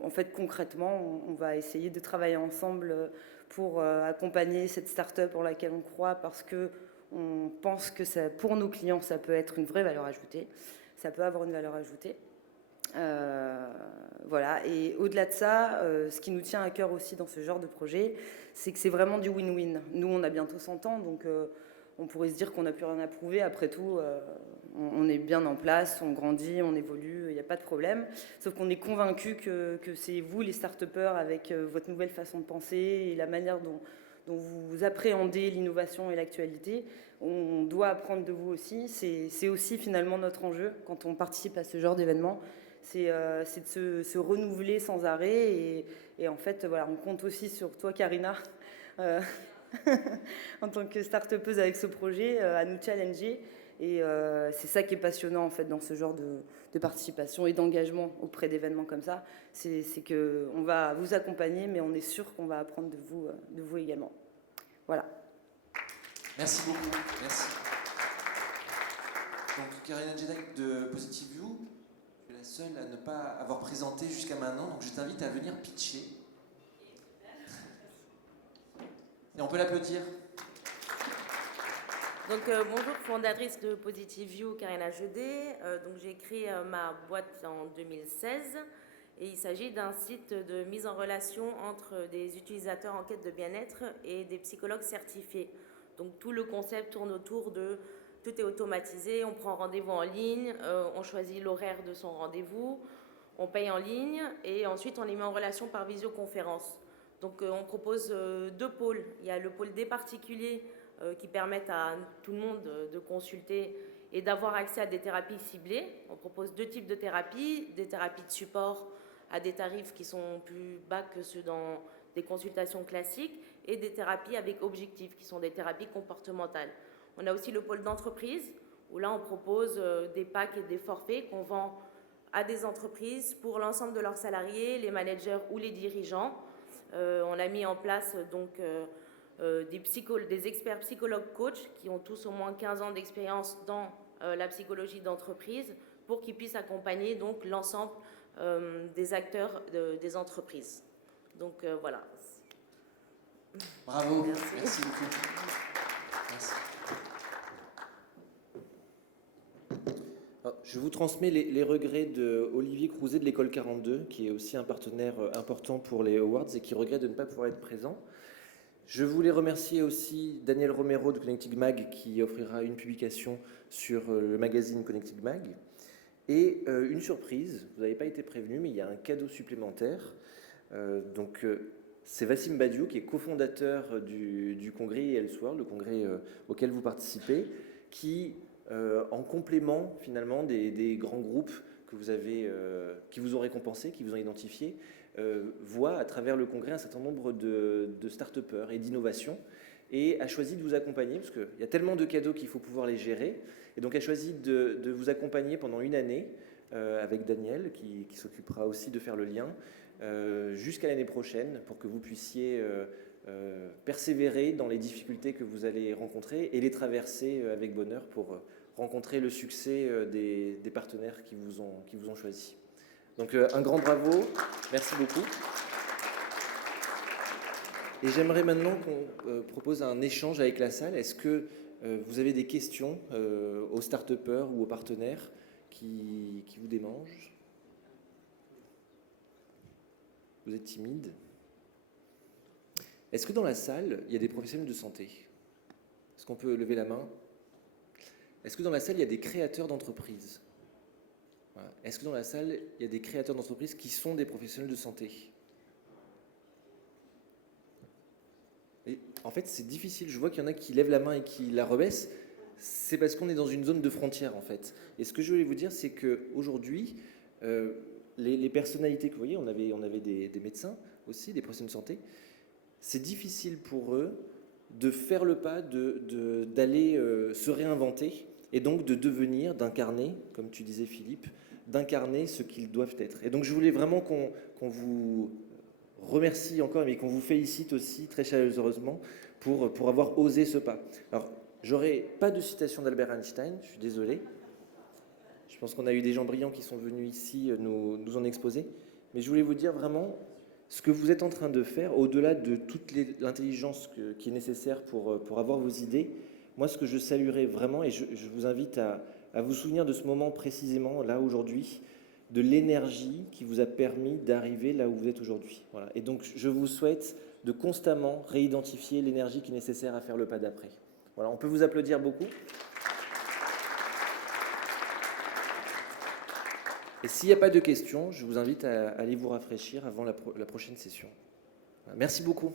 en fait, concrètement, on va essayer de travailler ensemble pour accompagner cette start-up en laquelle on croit, parce que on pense que ça, pour nos clients, ça peut être une vraie valeur ajoutée. Ça peut avoir une valeur ajoutée. Voilà. Et au-delà de ça, ce qui nous tient à cœur aussi dans ce genre de projet, c'est que c'est vraiment du win-win. Nous, on a bientôt 100 ans, donc on pourrait se dire qu'on n'a plus rien à prouver. Après tout, on est bien en place, on grandit, on évolue, il n'y a pas de problème. Sauf qu'on est convaincus que c'est vous, les start-upers, avec votre nouvelle façon de penser et la manière dont vous appréhendez l'innovation et l'actualité, on doit apprendre de vous aussi. C'est aussi finalement notre enjeu quand on participe à ce genre d'événement. C'est de se renouveler sans arrêt. Et en fait, voilà, on compte aussi sur toi, Karina, en tant que start-upeuse avec ce projet, à nous challenger. Et c'est ça qui est passionnant en fait dans ce genre de participation et d'engagement auprès d'événements comme ça. C'est qu'on va vous accompagner, mais on est sûr qu'on va apprendre de vous également. Voilà. Merci beaucoup. Merci. Donc, Karina Jeddak de Positive You, tu es la seule à ne pas avoir présenté jusqu'à maintenant, donc je t'invite à venir pitcher. Et on peut l'applaudir. Donc bonjour, fondatrice de Positive You, Karina Jeddak. Donc j'ai créé ma boîte en 2016 et il s'agit d'un site de mise en relation entre des utilisateurs en quête de bien-être et des psychologues certifiés. Donc tout le concept tourne autour de tout est automatisé, on prend rendez-vous en ligne, on choisit l'horaire de son rendez-vous, on paye en ligne et ensuite on les met en relation par visioconférence. Donc on propose deux pôles. Il y a le pôle des particuliers qui permettent à tout le monde de consulter et d'avoir accès à des thérapies ciblées. On propose deux types de thérapies, des thérapies de support à des tarifs qui sont plus bas que ceux dans des consultations classiques et des thérapies avec objectifs qui sont des thérapies comportementales. On a aussi le pôle d'entreprise où là on propose des packs et des forfaits qu'on vend à des entreprises pour l'ensemble de leurs salariés, les managers ou les dirigeants. On a mis en place donc des experts psychologues coachs qui ont tous au moins 15 ans d'expérience dans la psychologie d'entreprise pour qu'ils puissent accompagner donc l'ensemble des acteurs des entreprises. Donc voilà. Bravo, merci beaucoup. Merci. Alors, je vous transmets les regrets d'Olivier Crouzet de l'école 42, qui est aussi un partenaire important pour les Awards et qui regrette de ne pas pouvoir être présent. Je voulais remercier aussi Daniel Romero de Connecting Mag qui offrira une publication sur le magazine Connecting Mag. Et une surprise, vous n'avez pas été prévenu, mais il y a un cadeau supplémentaire. C'est Wassim Badiou qui est cofondateur du congrès Elseworld, le congrès auquel vous participez, qui, en complément finalement des grands groupes que vous avez, qui vous ont récompensé, qui vous ont identifié, voit à travers le congrès un certain nombre de start-upers et d'innovations et a choisi de vous accompagner, parce qu'il y a tellement de cadeaux qu'il faut pouvoir les gérer, et donc a choisi de vous accompagner pendant une année avec Daniel, qui s'occupera aussi de faire le lien, jusqu'à l'année prochaine, pour que vous puissiez persévérer dans les difficultés que vous allez rencontrer et les traverser avec bonheur pour rencontrer le succès des partenaires qui vous ont choisi. Donc un grand bravo, merci beaucoup. Et j'aimerais maintenant qu'on propose un échange avec la salle. Est-ce que vous avez des questions aux start-upers ou aux partenaires qui vous démangent? Vous êtes timide? Est-ce que dans la salle, il y a des professionnels de santé? Est-ce qu'on peut lever la main? Est-ce que dans la salle, il y a des créateurs d'entreprises? Voilà. Est-ce que dans la salle, il y a des créateurs d'entreprises qui sont des professionnels de santé? Et en fait, c'est difficile. Je vois qu'il y en a qui lèvent la main et qui la rebaissent. C'est parce qu'on est dans une zone de frontière, en fait. Et ce que je voulais vous dire, c'est qu'aujourd'hui, les personnalités que vous voyez, on avait des médecins aussi, des professionnels de santé, c'est difficile pour eux de faire le pas, d'aller se réinventer et donc de devenir, d'incarner, comme tu disais Philippe, d'incarner ce qu'ils doivent être. Et donc je voulais vraiment qu'on vous remercie encore et qu'on vous félicite aussi très chaleureusement pour avoir osé ce pas. Alors, j'aurai pas de citation d'Albert Einstein, je suis désolé. Je pense qu'on a eu des gens brillants qui sont venus ici nous en exposer. Mais je voulais vous dire vraiment ce que vous êtes en train de faire, au-delà de toute l'intelligence qui est nécessaire pour avoir vos idées. Moi, ce que je saluerais vraiment, et je vous invite à vous souvenir de ce moment précisément, là, aujourd'hui, de l'énergie qui vous a permis d'arriver là où vous êtes aujourd'hui. Voilà. Et donc, je vous souhaite de constamment réidentifier l'énergie qui est nécessaire à faire le pas d'après. Voilà, on peut vous applaudir beaucoup. Et s'il n'y a pas de questions, je vous invite à aller vous rafraîchir avant la prochaine session. Voilà, merci beaucoup.